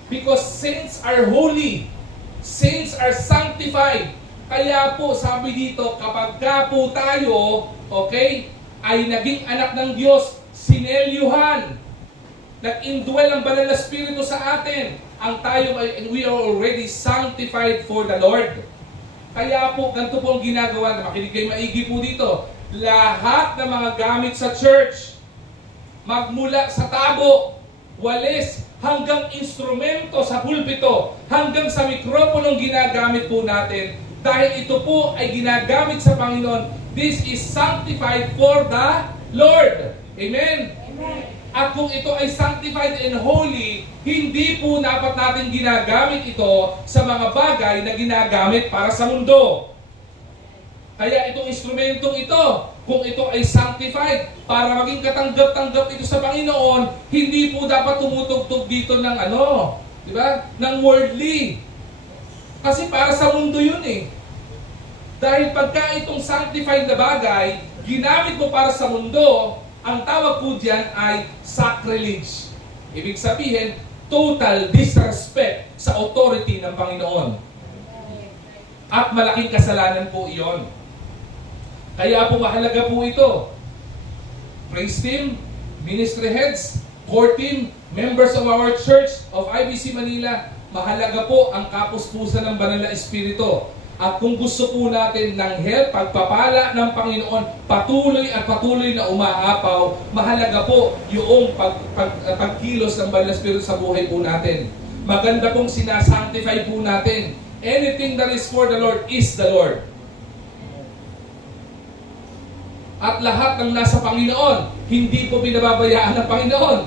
Because saints are holy. Saints are sanctified. Kaya po sabi dito, kapag ka po tayo, okay, ay naging anak ng Diyos, sinelyuhan, nag-indwell ang Banal na Espiritu sa atin, ang tayo ay, and we are already sanctified for the Lord. Kaya po, ganito po ang ginagawa, makinig kayo maigi po dito, lahat ng mga gamit sa church, magmula sa tabo, walis, hanggang instrumento sa pulpito, hanggang sa mikroponong ginagamit po natin, dahil ito po ay ginagamit sa Panginoon, this is sanctified for the Lord. Amen? Amen. At kung ito ay sanctified and holy, hindi po dapat natin ginagamit ito sa mga bagay na ginagamit para sa mundo. Kaya itong instrumentong ito, kung ito ay sanctified, para maging katanggap-tanggap ito sa Panginoon, hindi po dapat tumutugtog dito ng di ba? Ng worldly. Kasi para sa mundo yun eh. Dahil pagka itong sanctified na bagay, ginamit mo para sa mundo, ang tawag po diyan ay sacrilege. Ibig sabihin, total disrespect sa authority ng Panginoon. At malaking kasalanan po iyon. Kaya po mahalaga po ito. Praise team, ministry heads, core team, members of our church of IBC Manila, mahalaga po ang kapuspusan ng Banal na Espiritu. At kung gusto po natin ng help, pagpapala ng Panginoon, patuloy at patuloy na umaapaw, mahalaga po yung pagkilos ng Banal na Espiritu sa buhay po natin. Maganda pong sinasanctify po natin. Anything that is for the Lord is the Lord. At lahat ng nasa Panginoon, hindi po binababayaan ng Panginoon.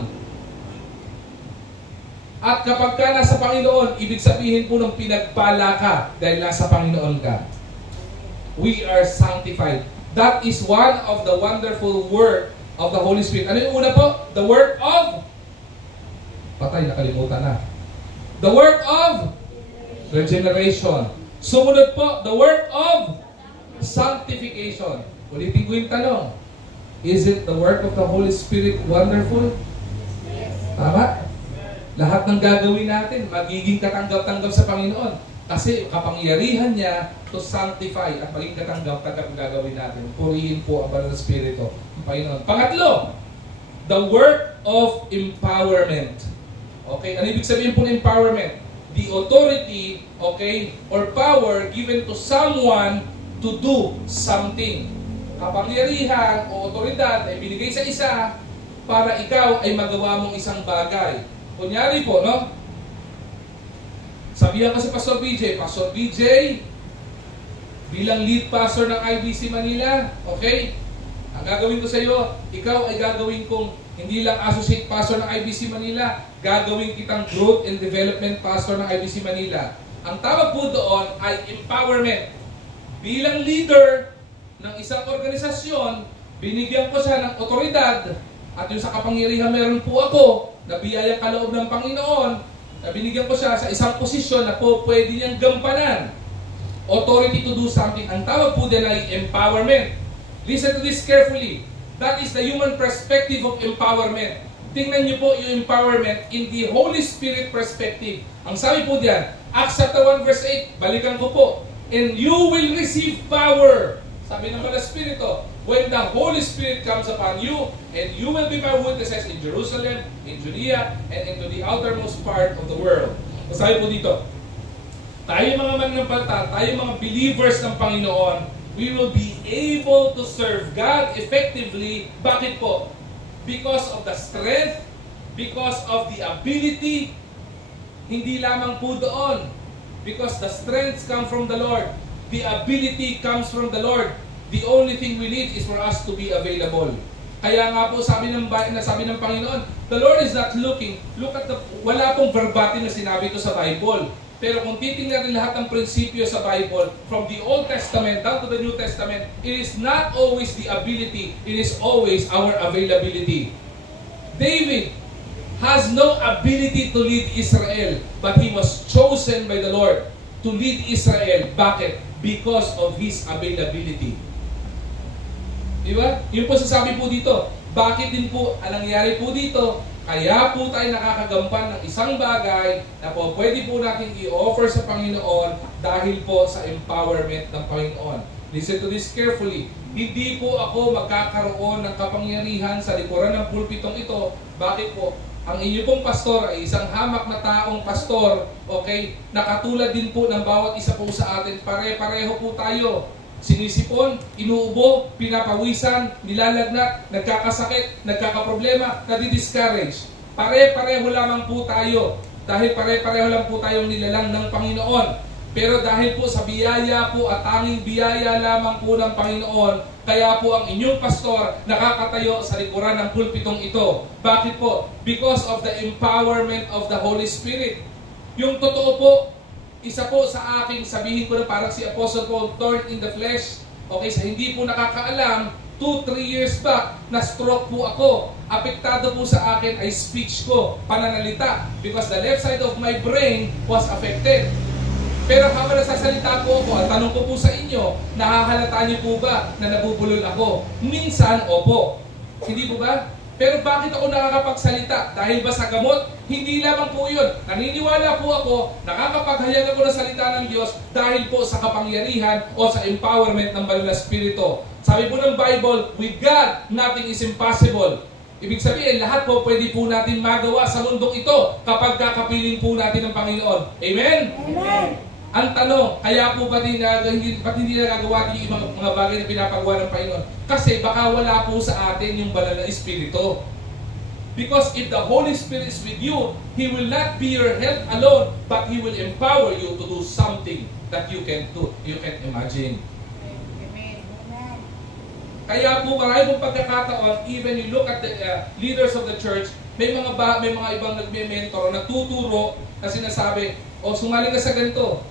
At kapag ka nasa Panginoon, ibig sabihin po ng pinagpala ka dahil nasa Panginoon ka. We are sanctified. That is one of the wonderful work of the Holy Spirit. Ano yung una po? The work of... Patay, nakalimutan na. The work of regeneration. Sumunod po, the work of sanctification. Ulitin ko yung tanong. Is it the work of the Holy Spirit wonderful? Tama? Lahat ng gagawin natin, magiging katanggap-tanggap sa Panginoon. Kasi kapangyarihan niya to sanctify at maging katanggap-tanggap ang gagawin natin. Purihin po ang Banal na Espiritu ng Panginoon. Pangatlo, the work of empowerment. Okay? Ano ibig sabihin po ng empowerment? The authority, okay, or power given to someone to do something. Kapangyarihan o otoridad ay binigay sa isa para ikaw ay magawa mong isang bagay. Kunyari po, no? Sabihan ko si Pastor BJ, bilang lead pastor ng IBC Manila, okay? Ang gagawin ko sa iyo, ikaw ay gagawin kong hindi lang associate pastor ng IBC Manila, gagawin kitang growth and development pastor ng IBC Manila. Ang tawag po doon ay empowerment. Bilang leader ng isang organisasyon, binigyan ko siya ng otoridad at yung sa kapangyarihan meron po ako na biyayang kaloob ng Panginoon na binigyan ko siya sa isang posisyon na po pwede niyang gampanan. Authority to do something. Ang tawag po din ay empowerment. Listen to this carefully. That is the human perspective of empowerment. Tingnan niyo po yung empowerment in the Holy Spirit perspective. Ang sabi po diyan, Acts chapter 1 verse 8, balikan ko po. And you will receive power. Sabi ng Banal na Espiritu, when the Holy Spirit comes upon you, and you will be my witnesses in Jerusalem, in Judea, and into the outermost part of the world. Sabi po dito, tayo mga mananampalataya, tayo mga believers ng Panginoon, we will be able to serve God effectively. Bakit po? Because of the strength, because of the ability, hindi lamang po doon. Because the strengths come from the Lord. The ability comes from the Lord. The only thing we need is for us to be available. Kaya nga po sabi ng Panginoon, the Lord is not looking. Look at wala pong verbatim na sinabi ito sa Bible. Pero kung titingnan natin lahat ng prinsipyo sa Bible, from the Old Testament down to the New Testament, it is not always the ability, it is always our availability. David has no ability to lead Israel, but he was chosen by the Lord to lead Israel. Bakit? Because of his availability. Diba? Yun po sasabi po dito. Bakit din po ang nangyari po dito? Kaya po tayo nakakagampan ng isang bagay na po pwede po natin i-offer sa Panginoon dahil po sa empowerment ng Panginoon. Listen to this carefully. Hindi po ako magkakaroon ng kapangyarihan sa likuran ng pulpitong ito. Bakit po? Ang inyo pong pastor ay isang hamak na taong pastor, okay? Nakatulad din po ng bawat isa po sa atin. Pare-pareho po tayo. Sinisipon, inuubo, pinapawisan, nilalagnat, nagkakasakit, nagkakaproblema, nadidiscourage. Pare-pareho lamang po tayo. Dahil pare-pareho lang po tayong nilalang ng Panginoon. Pero dahil po sa biyaya po at tanging biyaya lamang po ng Panginoon, kaya po ang inyong pastor nakakatayo sa likuran ng pulpitong ito. Bakit po? Because of the empowerment of the Holy Spirit. Yung totoo po, isa po sa aking sabihin ko na parang si Apostle Paul, thorn in the flesh. Okay, sa hindi po nakakaalam, 2-3 years back, na-stroke po ako. Apektado po sa akin ay speech ko, pananalita. Because the left side of my brain was affected. Pero habang nagsasalita po ako, at tanong ko po sa inyo, nahahalata niyo po ba na nabubulol ako? Minsan, opo. Hindi po ba? Pero bakit ako nakakapagsalita? Dahil ba sa gamot? Hindi lamang po yun. Naniniwala po ako, nakakapaghayag ako ng salita ng Diyos dahil po sa kapangyarihan o sa empowerment ng Banal na Espiritu. Sabi po ng Bible, with God, nothing is impossible. Ibig sabihin, lahat po pwede po natin magawa sa mundong ito kapag kakapiling po natin ng Panginoon. Amen? Amen. Ang tanong, kaya po ba't hindi nagagawa yung mga bagay na pinapagawa ng Panginoon? Kasi baka wala po sa atin yung Banal na Espiritu. Because if the Holy Spirit is with you, He will not be your help alone, but He will empower you to do something that you can do, you can imagine. Amen. Kaya po marami pong pagkakataon, even you look at the leaders of the church, may mga ibang nagme-mentor, nagtuturo na sinasabi, sumali ka sa ganito.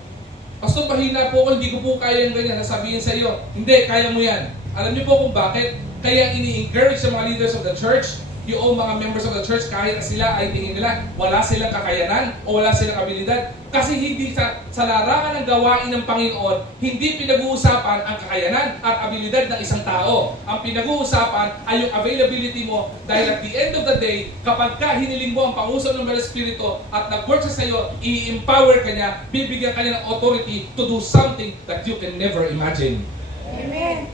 Pastor, pahina po ako, hindi ko po kaya yung ganyan. Nasabihin sa iyo, hindi, kaya mo yan. Alam niyo po kung bakit? Kaya ini-encourage sa mga leaders of the church, yung mga members of the church, kahit na sila ay tingin nila, wala silang kakayanan o wala silang abilidad. Kasi hindi sa larangan ng gawain ng Panginoon, hindi pinag-uusapan ang kakayanan at abilidad ng isang tao. Ang pinag-uusapan ay yung availability mo dahil at the end of the day, kapag ka hiniling mo ang panguso ng Banal Espiritu at nag-work sa iyo, i-empower ka niya, bibigyan ka niya ng authority to do something that you can never imagine. Amen.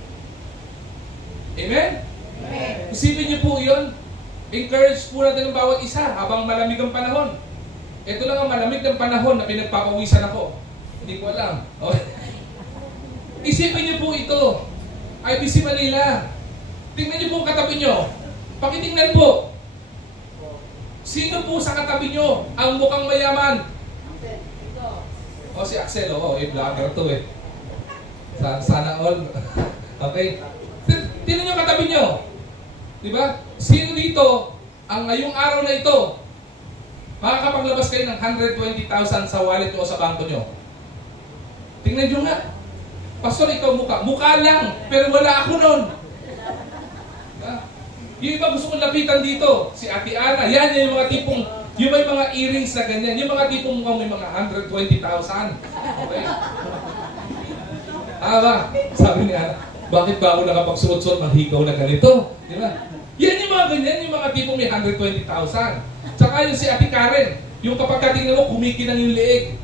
Amen? Amen. Isipin niyo po yun. Encourage po natin ang bawat isa habang malamig ang panahon. Ito lang ang malamig ng panahon na pinagpapawisan ako. Hindi ko alam. Okay. Isipin niyo po ito. IBC Manila. Tingnan niyo po ang katabi niyo. Pakitingnan po. Sino po sa katabi niyo ang mukhang mayaman? Si Axel. Vlogger to eh. Sana all. Okay. Tingnan niyo ang katabi niyo. Diba? Sino dito ang ngayong araw na ito makakapaglabas kayo ng 120,000 sa wallet nyo o sa bangko nyo? Tingnan nyo nga. Pastor, ikaw mukha. Mukha lang, pero wala ako nun. Diba? Yung iba gusto kong lapitan dito. Si Ate Ana. Yan yung mga tipong, yung may mga earrings na ganyan. Yung mga tipong mukhang may mga 120,000. Okay? Sabi ni Ana, bakit ba ako nakapagsuot-suot ng hikaw na ganito? Diba? Yan yung mga ganyan, yung mga tipong may 120,000. Tsaka yung si Ate Karen, yung kapag katingnan mo, kumikinang yung leeg.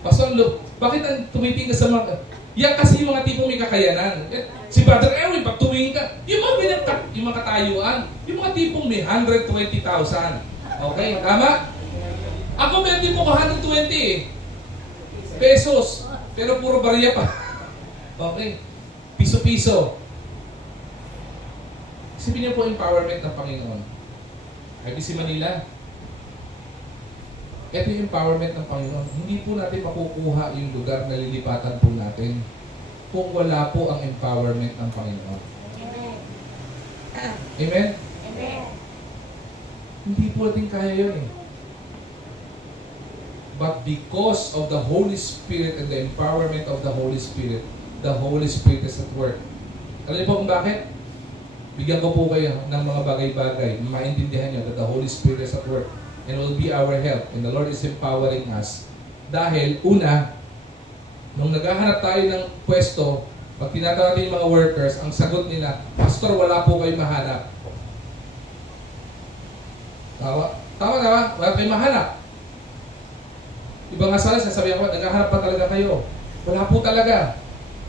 Pastor, look, bakit ang tumiting ka sa mga... Yan kasi yung mga tipong may kakayanan. Si Brother Erwin, pag tumingin ka, yung mga ganyan, yung mga katayuan, yung mga tipong may 120,000. Okay, tama? Ako meron din po ko 120 pesos, pero puro barya pa. Okay, piso-piso. Isipin niyo po empowerment ng Panginoon. IBC Manila. Ito yung empowerment ng Panginoon. Hindi po natin makukuha yung lugar na lilipatan po natin kung wala po ang empowerment ng Panginoon. Amen? Amen. Hindi po natin kaya yun eh. But because of the Holy Spirit and the empowerment of the Holy Spirit is at work. Alam niyo po kung bakit? Bigyan ko po kayo ng mga bagay-bagay, maintindihan nyo that the Holy Spirit is at work and will be our help and the Lord is empowering us. Dahil, una, nung naghahanap tayo ng pwesto, pag tinatawag natin yung mga workers, ang sagot nila, Pastor, wala po kayo mahanap. Tama na ba? Wala kayo mahanap. Ibang asal, sasabihin ko, naghahanap pa talaga kayo. Wala po talaga.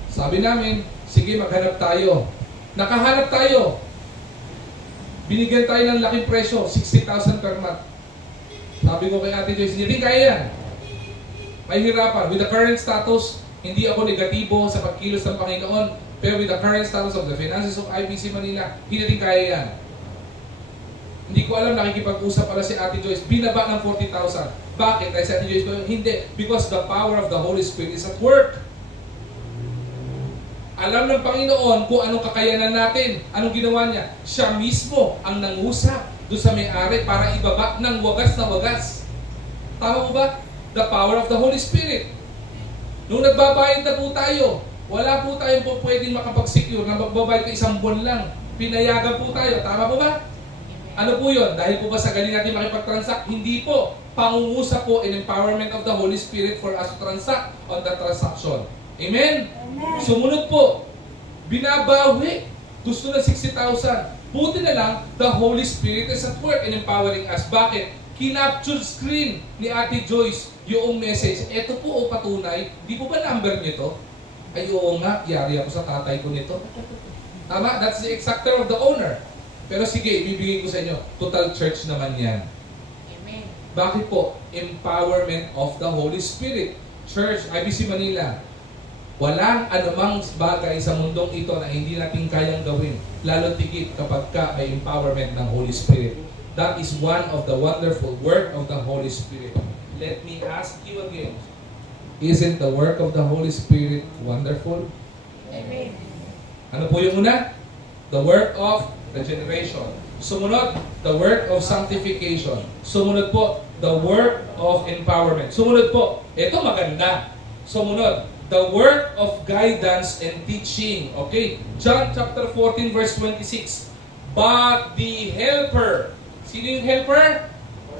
Sabi namin, sige, maghanap tayo. Nakahanap tayo. Binigyan tayo ng laking presyo, 60,000 per month. Sabi ko kay Ate Joyce, hindi kaya yan. May hirapan. With the current status, hindi ako negatibo sa pagkilos ng Panginoon, pero with the current status of the finances of IBC Manila, hindi din kaya yan. Hindi ko alam, nakikipag-usap pala si Ate Joyce, binaba ng 40,000. Bakit? Ay si Ate Joyce, hindi. Because the power of the Holy Spirit is at work. Alam ng Panginoon kung anong kakayanan natin. Anong ginawa niya? Siya mismo ang nangusap doon sa may-ari para ibaba ng wagas na wagas. Tama mo ba? The power of the Holy Spirit. Nung nagbabayad na po tayo, wala po tayong po pwedeng makapag-secure na magbabayad ka 1 buwan lang. Pinayagan po tayo. Tama po ba? Ano po yun? Dahil po ba sa galing natin makipag-transact? Hindi po. Pangungusap po in empowerment of the Holy Spirit for us to transact on the transaction. Amen? Amen. Sumunod po. Binabawi. Gusto na 60,000. Buti na lang, the Holy Spirit is at work in empowering us. Bakit? Kinapture screen ni Ate Joyce yung message. Ito po o patunay. Di po ba number niyo to? Ay oo nga, yari ako sa tatay ko nito. Tama? That's the exactor of the owner. Pero sige, ibibigay ko sa inyo. Total church naman yan. Amen. Bakit po? Empowerment of the Holy Spirit. Church, IBC Manila. Walang anumang bagay sa mundong ito na hindi natin kayang gawin. Lalo tigit kapag ka may empowerment ng Holy Spirit. That is one of the wonderful work of the Holy Spirit. Let me ask you again. Isn't the work of the Holy Spirit wonderful? Amen. Ano po yung una? The work of regeneration. Sumunod, the work of sanctification. Sumunod po, the work of empowerment. Sumunod po, ito maganda. Sumunod, the work of guidance and teaching. Okay? John chapter 14 verse 26. But the helper. Sino yung helper?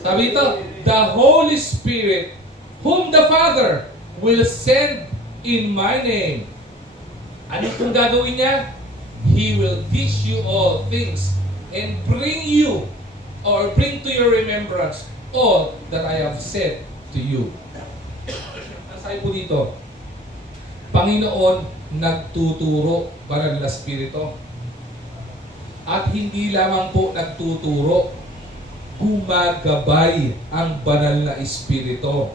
Sabi ito, the Holy Spirit, whom the Father will send in my name. Ano kung gagawin niya? He will teach you all things and bring you or bring to your remembrance all that I have said to you. Ang sabi po dito, Panginoon nagtuturo, banal na Espiritu. At hindi lamang po nagtuturo, gumagabay ang banal na Espiritu.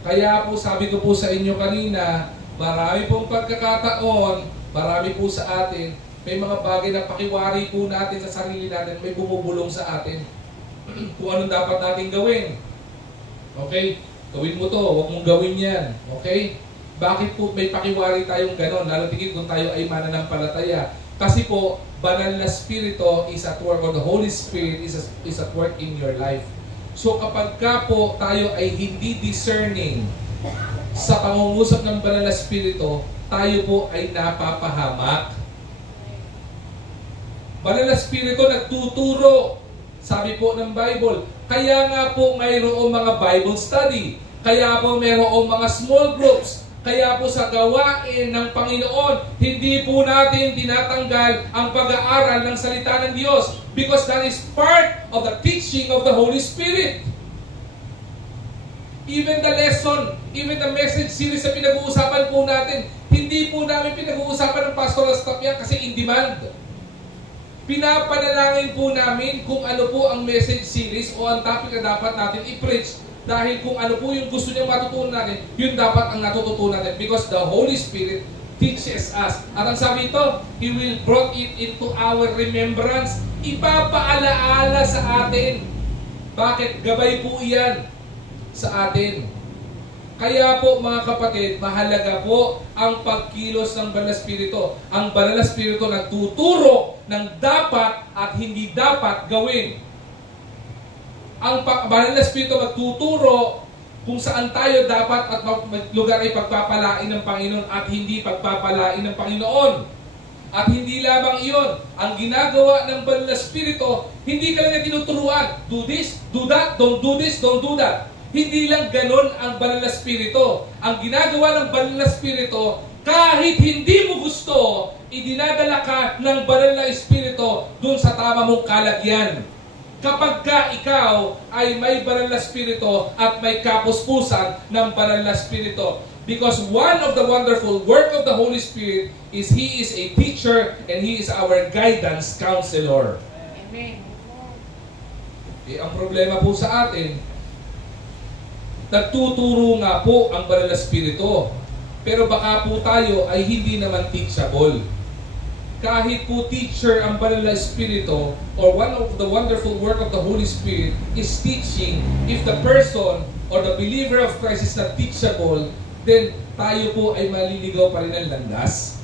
Kaya po sabi ko po sa inyo kanina, marami pong pagkakataon, marami po sa atin, may mga bagay na pakiwari po natin sa sarili natin, may bumubulong sa atin kung anong dapat natin gawin. Okay? Gawin mo to, huwag mong gawin yan. Okay? Bakit po may pakiwari tayong ganon? Lalo tigit kung tayo ay mananampalataya. Kasi po, banal na Espiritu is at work, or the Holy Spirit is at work in your life. So kapag ka po tayo ay hindi discerning sa pangungusap ng banal na Espiritu, tayo po ay napapahamak. Banal na Espiritu nagtuturo. Sabi po ng Bible, kaya nga po mayroong mga Bible study. Kaya po mayroong mga small groups. Kaya po sa gawain ng Panginoon, hindi po natin tinatanggal ang pag-aaral ng salita ng Diyos. Because that is part of the teaching of the Holy Spirit. Even the lesson, even the message series na pinag-uusapan po natin, hindi po namin pinag-uusapan ng pastoral staff yan kasi in demand. Pinapanalangin po namin kung ano po ang message series o ang topic na dapat natin i-preach. Dahil kung ano po yung gusto niyang matutunan natin, yun dapat ang natututunan natin. Because the Holy Spirit teaches us. At ang sabi ito, He will brought it into our remembrance. Ipapaalaala sa atin. Bakit? Gabay po iyan sa atin. Kaya po mga kapatid, mahalaga po ang pagkilos ng Banal na Espiritu. Ang Banal na Espiritu nagtuturo ng dapat at hindi dapat gawin. Ang Banal na Espiritu magtuturo kung saan tayo dapat at lugar ay pagpapalain ng Panginoon at hindi pagpapalain ng Panginoon. At hindi lamang iyon, ang ginagawa ng Banal na Espiritu, hindi ka lang na tinuturuan, do this, do that, don't do this, don't do that. Hindi lang ganon ang Banal na Espiritu. Ang ginagawa ng Banal na Espiritu, kahit hindi mo gusto, idinadala ka ng Banal na Espiritu dun sa tama mong kalagyan. Kapag ka ikaw ay may Banal na Espiritu at may kapuspusan ng Banal na Espiritu. Because one of the wonderful work of the Holy Spirit is He is a teacher and He is our guidance counselor. Amen. Ang problema po sa atin, nagtuturo nga po ang Banal na Espiritu. Pero baka po tayo ay hindi naman teachable. kahit po teacher ang banal na Espiritu, or one of the wonderful work of the Holy Spirit is teaching, if the person or the believer of Christ is not teachable, then tayo po ay maliligaw pa rin ng landas.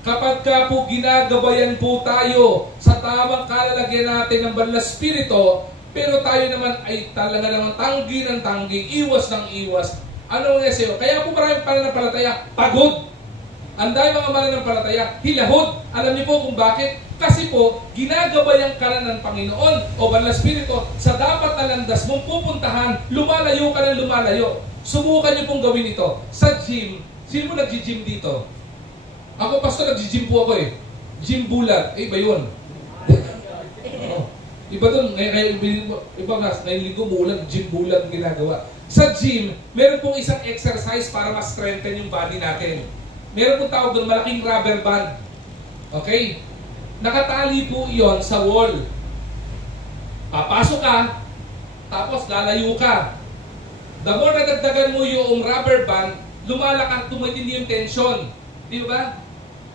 Kapag ka po ginagabayan po tayo sa tamang kalalagyan natin ng banal na Espiritu, pero tayo naman ay talaga naman tanggi ng tanggi, iwas ng iwas, ano nga sa'yo? Kaya po maraming pananampalataya, pagod. Ang dahil mga mananampalataya, hilahod. Alam niyo po kung bakit? Kasi po, ginagabayan ka na ng Panginoon o banal na Espiritu sa dapat na landas mong pupuntahan, lumalayo ka ng lumalayo. Subukan niyo pong gawin ito. Sa gym, sino mo nag-gym dito? Ako, pastor, nag-gym po ako eh. Gym bulag. Eh, iba yun. Iba doon, iba nga, ngayon linggo bulag, gym bulag ginagawa. Sa gym, meron pong isang exercise para ma-strengthen yung body natin. Meron pong tawag doon, malaking rubber band. Okay? Nakatali po iyon sa wall. Papasok ka, tapos lalayo ka. The more nadagdagan mo yung rubber band, tumitindi yung tension. Di ba?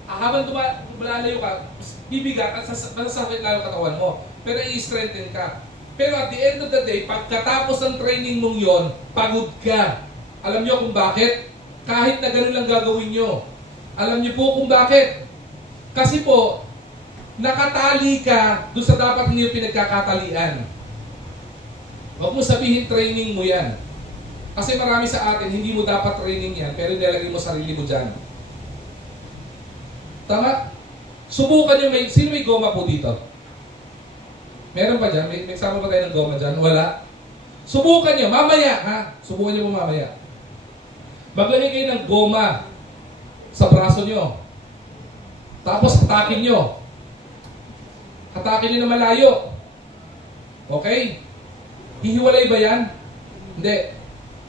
Habang lalayo ka, bibigat at masasakit lalo katawan mo. Pero i-strengthen ka. Pero at the end of the day, pagkatapos ng training mong yon, pagod ka. Alam niyo kung bakit? Kahit na ganun lang gagawin nyo. Alam niyo po kung bakit? Kasi po, nakatali ka doon sa dapat niyo pinagkakatalian. Huwag mo sabihin training mo yan. Kasi marami sa atin, hindi mo dapat training yan, pero nilalagay mo sarili mo dyan. Tama? Subukan nyo, sino may goma po dito? Meron pa dyan? May sama pa tayo ng goma dyan? Wala? Subukan nyo, mamaya ha? Subukan nyo po mamaya. Maglagay kayo ng goma sa braso nyo. Tapos hatakin nyo. Hatakin nyo na malayo. Okay? Hihiwalay ba yan? Hindi.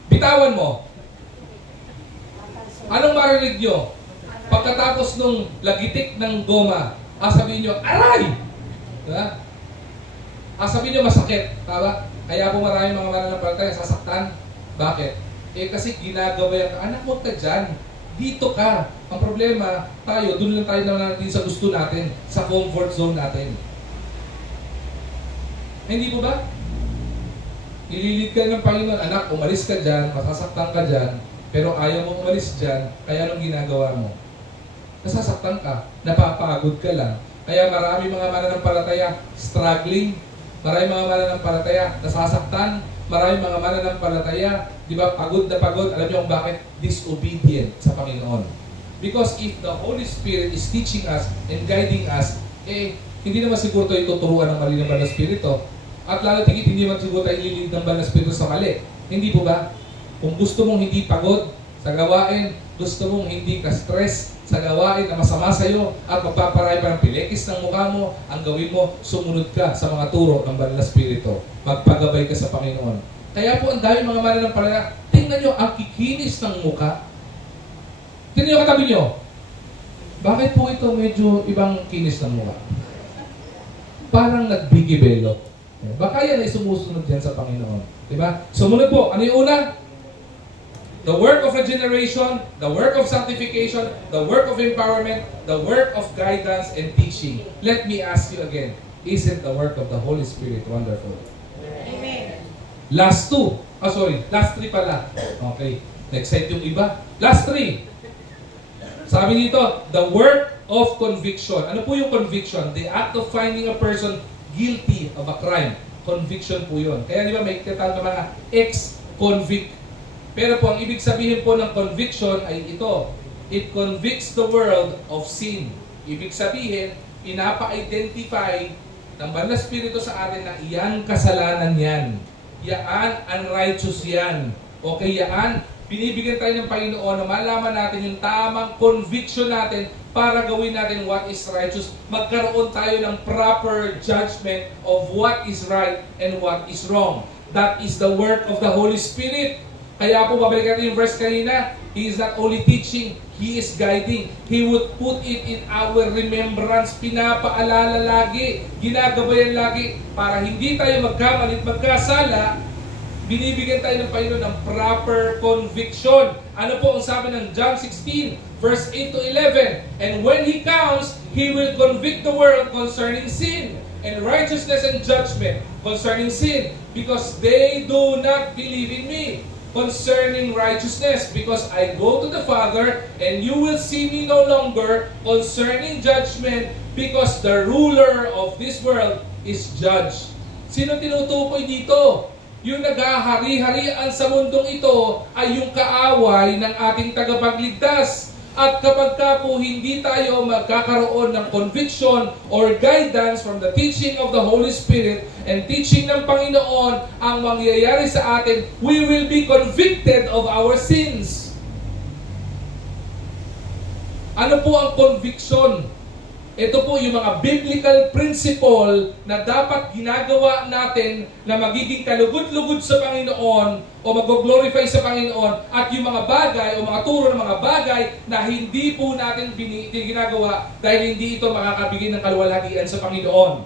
Bitawan mo. Anong marinig nyo? Pagkatapos nung lagitik ng goma, sabihin nyo, aray! Diba? Sabihin nyo masakit. Tama? Kaya po maraming mga mananampalataya sasaktan. Bakit? Kasi ginagawa ka, anak mo ka dyan. Dito ka. Ang problema, tayo, doon lang tayo natin sa gusto natin, sa comfort zone natin. Hindi po ba? Ililid ka ng Panginoon, anak, umalis ka dyan, masasaktan ka dyan, pero ayaw mo umalis dyan, kaya anong ginagawa mo? Nasasaktan ka, napapagod ka lang. Kaya marami mga mananampalataya struggling, marami mga mananampalataya nasasaktan, marami mga mananampalataya, di ba, pagod na pagod. Alam niyo kung bakit? Disobedient sa Panginoon. Because if the Holy Spirit is teaching us and guiding us, hindi naman siguro tayo tuturuan ng mali ng Banal na Espiritu. At lalo tigit, hindi naman siguro tayo ililid ng Banal na Espiritu sa mali. Hindi po ba? Kung gusto mong hindi pagod sa gawain, gusto mong hindi ka stress sa gawain na masama sa iyo at magpaparay pa ng pilekis ng mukha mo, ang gawin mo, sumunod ka sa mga turo ng Banal na Espiritu. Magpagabay ka sa Panginoon. Kaya po ang dami mga mananampalataya, tingnan nyo ang kikinis ng mukha. Tingnan nyo katabi nyo. Bakit po ito medyo ibang kinis ng mukha? Parang nagbigibelo. Baka yan ay sumusunod yan sa Panginoon. Diba? Sumunod po. Ano yung una? The work of regeneration, the work of sanctification, the work of empowerment, the work of guidance and teaching. Let me ask you again, isn't the work of the Holy Spirit wonderful? Amen. Last two. Last three pala. Okay. Next slide yung iba. Last three. Sabi dito, the work of conviction. Ano po yung conviction? The act of finding a person guilty of a crime. Conviction po yun. Kaya di ba may tinatawag na mga ex-convict. Pero po, ang ibig sabihin po ng conviction ay ito. It convicts the world of sin. Ibig sabihin, pinapa-identify ng Banal na Espiritu sa atin na iyan kasalanan yan. Yaan unrighteous yan. Okay, yaan. Binibigyan tayo ng Panginoon na malaman natin yung tamang conviction natin para gawin natin what is righteous. Magkaroon tayo ng proper judgment of what is right and what is wrong. That is the work of the Holy Spirit. Kaya po, babalik natin yung verse kanina, He is not only teaching, He is guiding. He would put it in our remembrance. Pinapaalala lagi, ginagabayan lagi, para hindi tayo magkamali at magkasala. Binibigyan tayo ng Panginoon ng proper conviction. Ano po ang sabi ng John 16, verse 8 to 11? And when He comes, He will convict the world concerning sin, and righteousness and judgment concerning sin, because they do not believe in me. Concerning righteousness, because I go to the Father, and you will see me no longer. Concerning judgment, because the ruler of this world is judged. Sino tinutukoy dito? Yung naghahari-harian sa mundong ito ay yung kaaway ng ating tagapagligtas. At kapag ka po hindi tayo magkakaroon ng conviction or guidance from the teaching of the Holy Spirit and teaching ng Panginoon, ang mangyayari sa atin, we will be convicted of our sins. Ano po ang conviction? Ito po yung mga biblical principle na dapat ginagawa natin na magiging kalugod-lugod sa Panginoon o mag-glorify sa Panginoon, at yung mga bagay o mga turo ng mga bagay na hindi po natin ginagawa dahil hindi ito makakabigay ng kaluwalhatian sa Panginoon.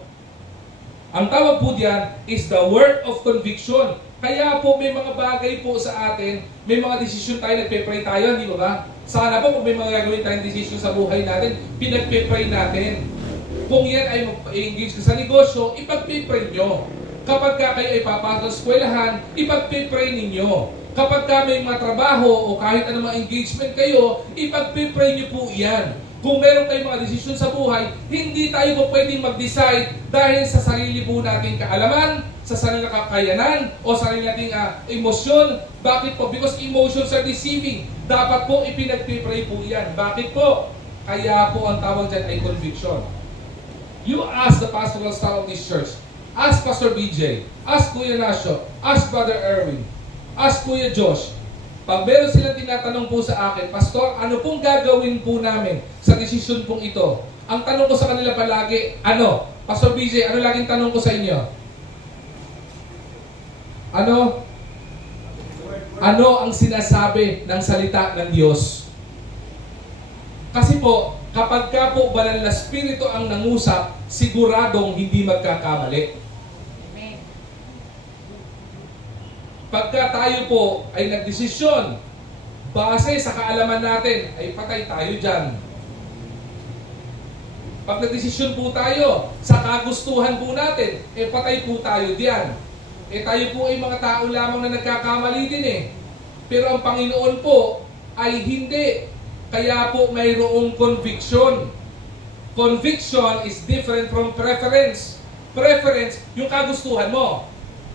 Ang tawag po diyan is the word of conviction. Kaya po may mga bagay po sa atin, may mga desisyon tayo, nagpe-pray tayo, di ba ba? Sana po kung may mga gagawin tayong desisyon sa buhay natin, pinagpe-pray natin. Kung yan ay mag-engage ka sa negosyo, ipagpe-pray nyo. Kapag ka kayo ay papasok sa eskwelahan, ipagpe-pray ninyo. Kapag ka may mga trabaho o kahit anong engagement kayo, ipagpe-pray nyo po yan. Kung meron kayong mga desisyon sa buhay, hindi tayo po pwedeng mag-decide dahil sa sarili po nating kaalaman, sa sarili na kakayanan, o sarili nating emosyon. Bakit po? Because emotions are deceiving. Dapat po ipinagpipray po yan. Bakit po? Kaya po ang tawag dyan ay conviction. You ask the pastoral staff of this church. Ask Pastor BJ. Ask Kuya Nasyo. Ask Brother Erwin. Ask Kuya Josh. Pag meron silang tinatanong po sa akin, Pastor, ano pong gagawin po namin sa desisyon pong ito? Ang tanong ko sa kanila palagi, ano? Pastor BJ, ano laging tanong ko sa inyo? Ano? Ano ang sinasabi ng salita ng Diyos? Kasi po, kapag ka po banal na spirito ang nangusap, siguradong hindi magkakamali. Pagka tayo po ay nagdesisyon base sa kaalaman natin, ay patay tayo dyan. Pag nagdesisyon po tayo sa kagustuhan po natin, patay po tayo diyan. Tayo po ay mga tao lamang na nagkakamali din eh. Pero ang Panginoon po ay hindi. Kaya po mayroong conviction. Conviction is different from preference. Preference, yung kagustuhan mo.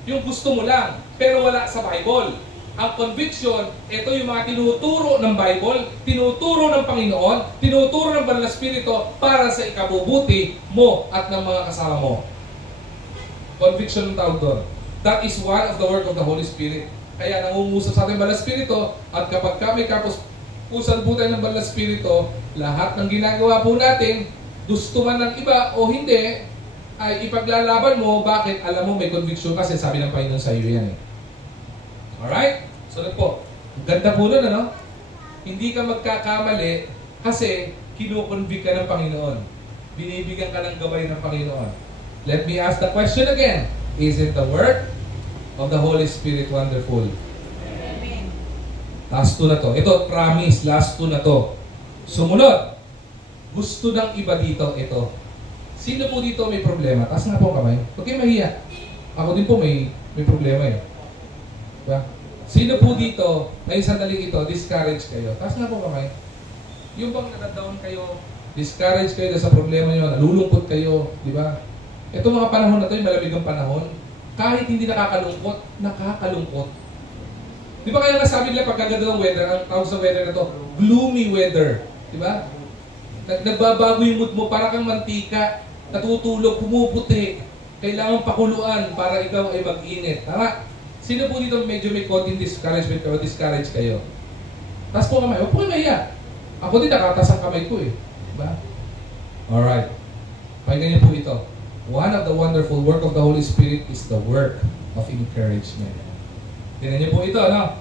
Yung gusto mo lang, pero wala sa Bible. Ang conviction, ito yung mga tinuturo ng Bible, tinuturo ng Panginoon, tinuturo ng Banal na Espiritu para sa ikabubuti mo at ng mga kasama mo. Conviction ng tawag doon. That is one of the work of the Holy Spirit. Kaya nangungusap sa ating Banal na Espiritu, at kapag kami kapusan po tayo ng Banal na Espiritu, lahat ng ginagawa po natin, gusto man ng iba o hindi, ay ipaglalaban mo. Bakit? Alam mo may conviction kasi sabi ng Panginoon sa iyo yan eh. Alright? Sunod po. Ganda po nun, ano? Hindi ka magkakamali kasi kinukonvict ka ng Panginoon. Binibigyan ka ng gabay ng Panginoon. Let me ask the question again. Is it the work of the Holy Spirit wonderful? Amen. Last two na to. Ito, promise. Last two na to. Sumunod. Gusto ng iba dito, ito. Sino po dito may problema? Taas nga po kamay. Huwag kayo mahiya. Ako din po may problema eh. Diba? Sino po dito, may sandaling ito, discourage kayo? Taas nga po kamay. Yung bang nag-down kayo, discourage kayo sa problema nyo, nalulungkot kayo, di ba? Itong mga panahon na ito, yung malamig ang panahon, kahit hindi nakakalungkot, nakakalungkot. Di ba kaya nasabi nila pagkaganda ng weather, ang tawag sa weather na ito, gloomy weather. Di ba? Nagbabago yung mood mo, para kang mantika, natutulog, pumuputi, kailangan pakuluan para ikaw ay mag-init. Tama? Sino po dito medyo may konting discouragement o discourage kayo? Taas po kamay. Huwag po kayo mahiya. Ako din nakatas ang kamay ko eh. Diba? Alright. Pakinggan niyo po ito. One of the wonderful work of the Holy Spirit is the work of encouragement. Tingnan niyo po ito, no?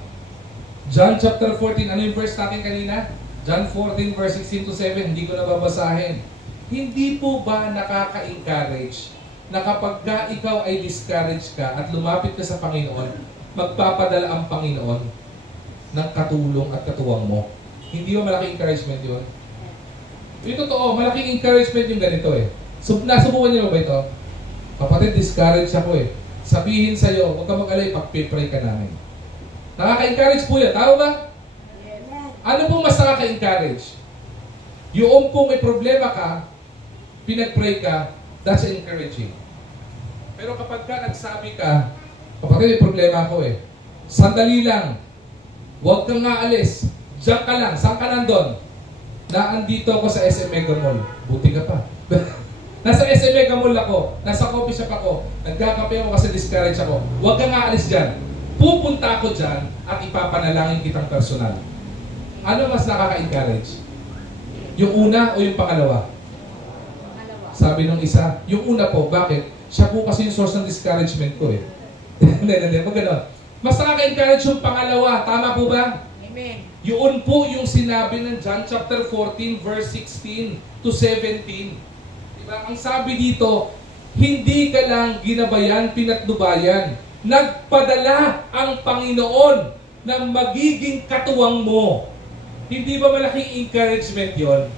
John chapter 14. Ano yung verse natin kanina? John 14 verse 16 to 7. Hindi ko na babasahin. Hindi po ba nakaka-encourage na kapag ikaw ay discouraged ka at lumapit ka sa Panginoon, magpapadala ang Panginoon ng katulong at katuwang mo. Hindi ba malaking encouragement yun? Yung totoo, malaking encouragement yung ganito eh. So, nasubukan niyo ba ito? Kapatid, discourage ako eh. Sabihin sa'yo, huwag ka mag-alay, pag-pray ka namin. Nakaka-encourage po yan. Tama ba? Ano pong mas nakaka-encourage? Yung po may problema ka, pinag-pray ka, that's encouraging. Pero kapag ka nagsabi ka, kapatid, may problema ako eh. Sandali lang. Huwag kang aalis. Diyan ka lang. Saan ka nandun? Naandito ako sa SM Mega Mall. Buti ka pa. Nasa SM Mega Mall ako. Nasa coffee shop ako. Nagkakape ako kasi discourage ako. Huwag kang aalis dyan. Pupunta ako dyan at ipapanalangin kitang personal. Ano mas nakaka-encourage? Yung una o yung pangalawa? Sabi nung isa, yung una po, bakit? Siya po kasi yung source ng discouragement ko eh. Hindi, maganda. Mas nakaka-encourage yung pangalawa. Tama po ba? Amen. Yun po yung sinabi ng John chapter 14 verse 16 to 17. Diba? Ang sabi dito, hindi ka lang ginabayan, pinatnubayan. Nagpadala ang Panginoon na magiging katuwang mo. Hindi ba malaking encouragement yon?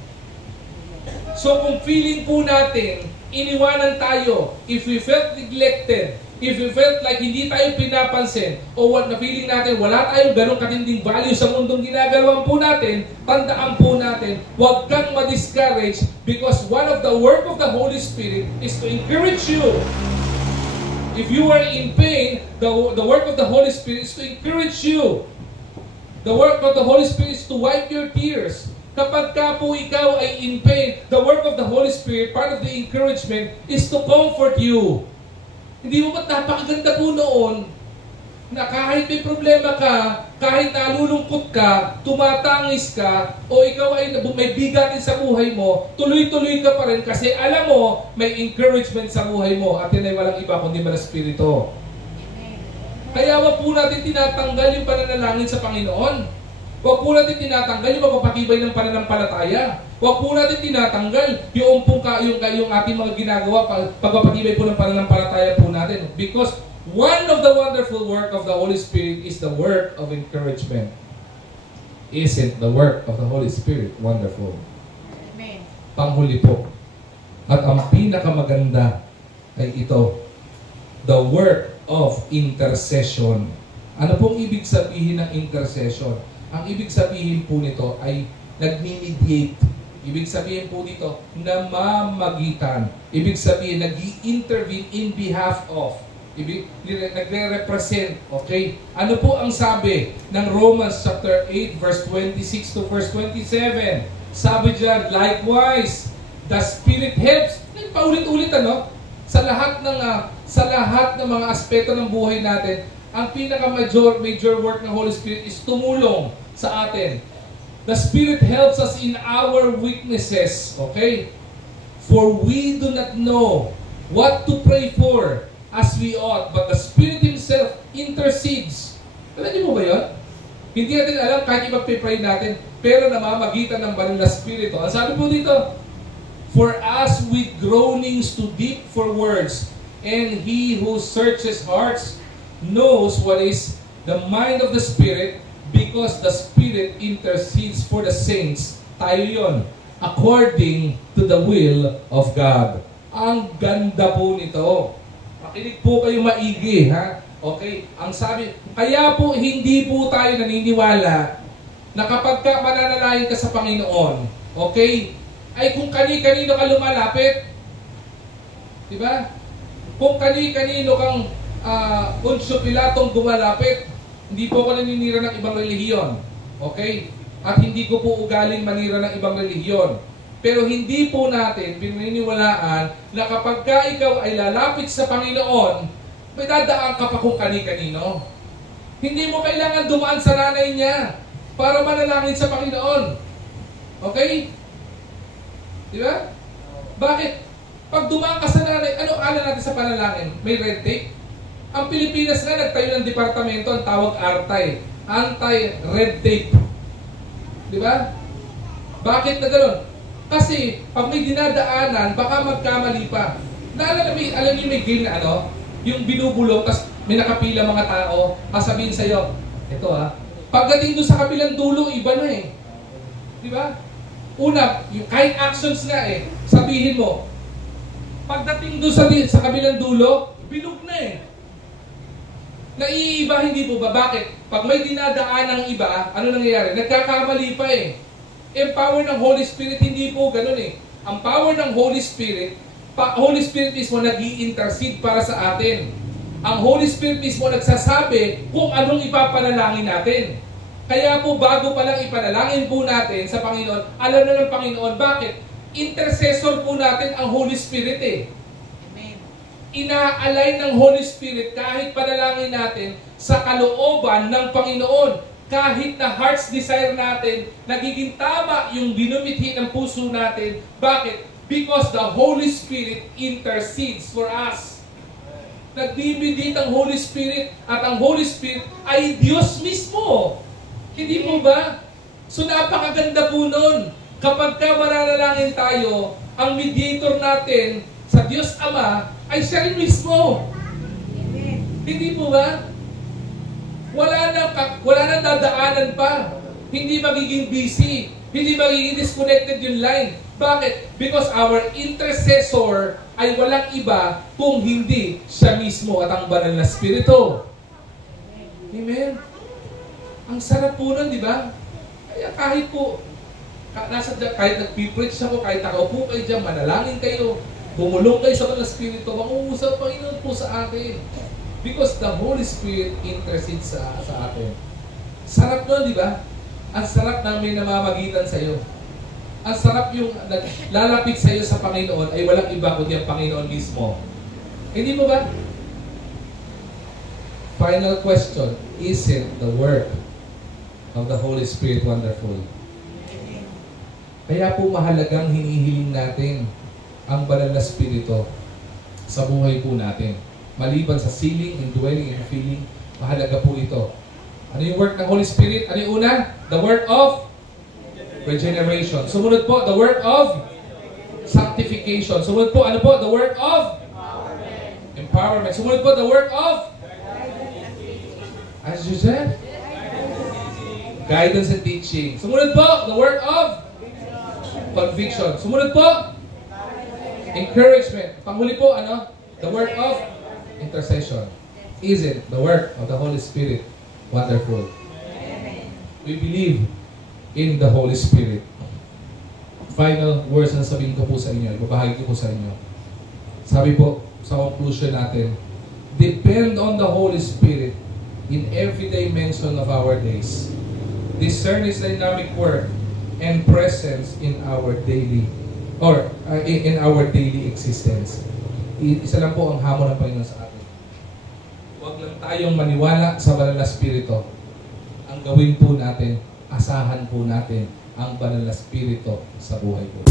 So kung feeling po natin, iniwanan tayo, if we felt neglected, if we felt like hindi tayo pinapansin, o na feeling natin wala tayong ganong katinding value sa mundong ginagalawan po natin, tandaan po natin, huwag kang ma-discourage because one of the work of the Holy Spirit is to encourage you. If you are in pain, the work of the Holy Spirit is to encourage you. The work of the Holy Spirit is to wipe your tears. Kapag ka po ikaw ay in pain, the work of the Holy Spirit, part of the encouragement, is to comfort you. Hindi mo ba't napakaganda po noon na kahit may problema ka, kahit nalulungkot ka, tumatangis ka, o ikaw ay may bigatin sa buhay mo, tuloy-tuloy ka pa rin kasi alam mo, may encouragement sa buhay mo at yan ay walang iba kundi man Espiritu. Kaya wag po natin tinatanggal yung pananalangin sa Panginoon. Wag po natin tinatanggal yung magpapatibay ng pananampalataya. Wag po natin tinatanggal yung ating mga ginagawa pagpapatibay po ng pananampalataya po natin. Because one of the wonderful work of the Holy Spirit is the work of encouragement. Isn't the work of the Holy Spirit wonderful? Amen. Panghuli po. At ang pinakamaganda ay ito, the work of intercession. Ano pong ibig sabihin ng intercession? Ang ibig sabihin po nito ay nagmi-mediate. Ibig sabihin po dito, namamagitan. Ibig sabihin, nag-i-intervene in behalf of. Nagre-represent. Okay? Ano po ang sabi ng Romans chapter 8 verse 26 to verse 27? Sabi diyan, likewise, the Spirit helps. Paulit-ulit ano? Sa lahat ng mga aspeto ng buhay natin, ang major work ng Holy Spirit is tumulong sa atin. The Spirit helps us in our weaknesses. Okay? For we do not know what to pray for as we ought, but the Spirit Himself intercedes. Alam niyo mo ba yun? Hindi natin alam kahit ipag-pray natin, pero namamagitan ng banal na Espiritu. Ang sabi po dito, for us with groanings too deep for words, and He who searches hearts knows what is the mind of the Spirit, because the Spirit intercedes for the saints. Tayo yun. According to the will of God. Ang ganda po nito. Makinig po kayo maigi, ha? Okay? Ang sabi, kaya po hindi po tayo naniniwala na kapag ka mananalangin ka sa Panginoon, okay, ay kung kani-kanino ka lumalapit. Diba? Kung kani-kanino kang Unsyo Pilatong gumalapit, hindi po ako naninira ng ibang relihiyon. Okay? At hindi ko po ugaling manira ng ibang relihiyon. Pero hindi po natin pininiwalaan na kapag ka ikaw ay lalapit sa Panginoon, may dadaan ka pa kung kani-kanino. Hindi mo kailangan dumaan sa nanay niya para manalangin sa Panginoon. Okay? Di ba? Bakit? Pag dumaan ka sa nanay, ano ala natin sa panalangin? May red tape? Ang Pilipinas nga nagtayo ng departamento, ang tawag ARTAY. Anti-red tape. Di ba? Bakit na gano'n? Kasi pag may dinadaanan, baka magkamali pa. Alam niyo may game na ano? Yung binubulong, tapos may nakapila mga tao, sasabihin sa'yo, ito Pagdating doon sa kabilang dulo, iba na eh. Di ba? Una, yung kahit actions nga eh, sabihin mo, pagdating doon sa kabilang dulo, bilog na eh. Naiiba, hindi po ba? Bakit? Pag may dinadaan ng iba, ano nangyayari? Nagkakamali pa eh. Yung power ng Holy Spirit, hindi po ganun eh. Ang power ng Holy Spirit mismo nag-i-intercede para sa atin. Ang Holy Spirit mismo nagsasabi kung anong ipapanalangin natin. Kaya po bago pa lang ipanalangin po natin sa Panginoon, alam na ng Panginoon. Bakit? Intercessor po natin ang Holy Spirit eh. Amen. Ina-align ng Holy Spirit kahit panalangin natin sa kalooban ng Panginoon. Kahit na heart's desire natin, nagiging tama yung binumithi ng puso natin. Bakit? Because the Holy Spirit intercedes for us. Nagbibidit ang Holy Spirit at ang Holy Spirit ay Diyos mismo. Hindi po ba? So napakaganda po nun. Kapag ka mananalangin tayo, ang mediator natin sa Diyos Ama ay siya rin mismo. Amen. Hindi po ba? Wala nang dadaanan pa. Hindi magiging busy. Hindi magiging disconnected yung line. Bakit? Because our intercessor ay walang iba kung hindi siya mismo at ang banal na Espiritu. Amen. Ang sarap po nun, di ba? Kaya kahit po, kahit nag-preach ako, kahit nakaupo kayo dyan, manalangin kayo, bumulong kayo sa banal na Espiritu, mangungusap Panginoon po sa atin. Because the Holy Spirit intercedes sa atin. Sarap nun, di ba? Ang sarap na may namamagitan sa iyo. Ang sarap yung lalapit sa iyo sa Panginoon ay walang iba kundi ang Panginoon mismo. Hindi mo ba? Final question. Is it the work of the Holy Spirit wonderful? Kaya po mahalagang hinihiling natin ang banal na Espiritu sa buhay po natin. Maliban sa sealing, indwelling, and filling, mahalaga po ito. Ano yung work ng Holy Spirit? Ano yung una? The work of regeneration. Sumunod po, the work of sanctification. Sumunod po, ano po? The work of empowerment. Sumunod po, the work of, as you said, guidance and teaching. Sumunod po, the work of conviction. Sumunod po, encouragement. Panghuli po, ano? The work of intercession. Is it the work of the Holy Spirit wonderful? We believe in the Holy Spirit. Final words na sabihin ko po sa inyo, ibabahagi ko po sa inyo. Sabi po sa conclusion natin, depend on the Holy Spirit in every dimension of our days. Discern His dynamic work and presence in our daily existence. Isa lang po ang hamon ng Panginoon sa atin. Huwag lang tayong maniwala sa banal na Espiritu. Ang gawin po natin, asahan po natin ang banal na Espiritu sa buhay po.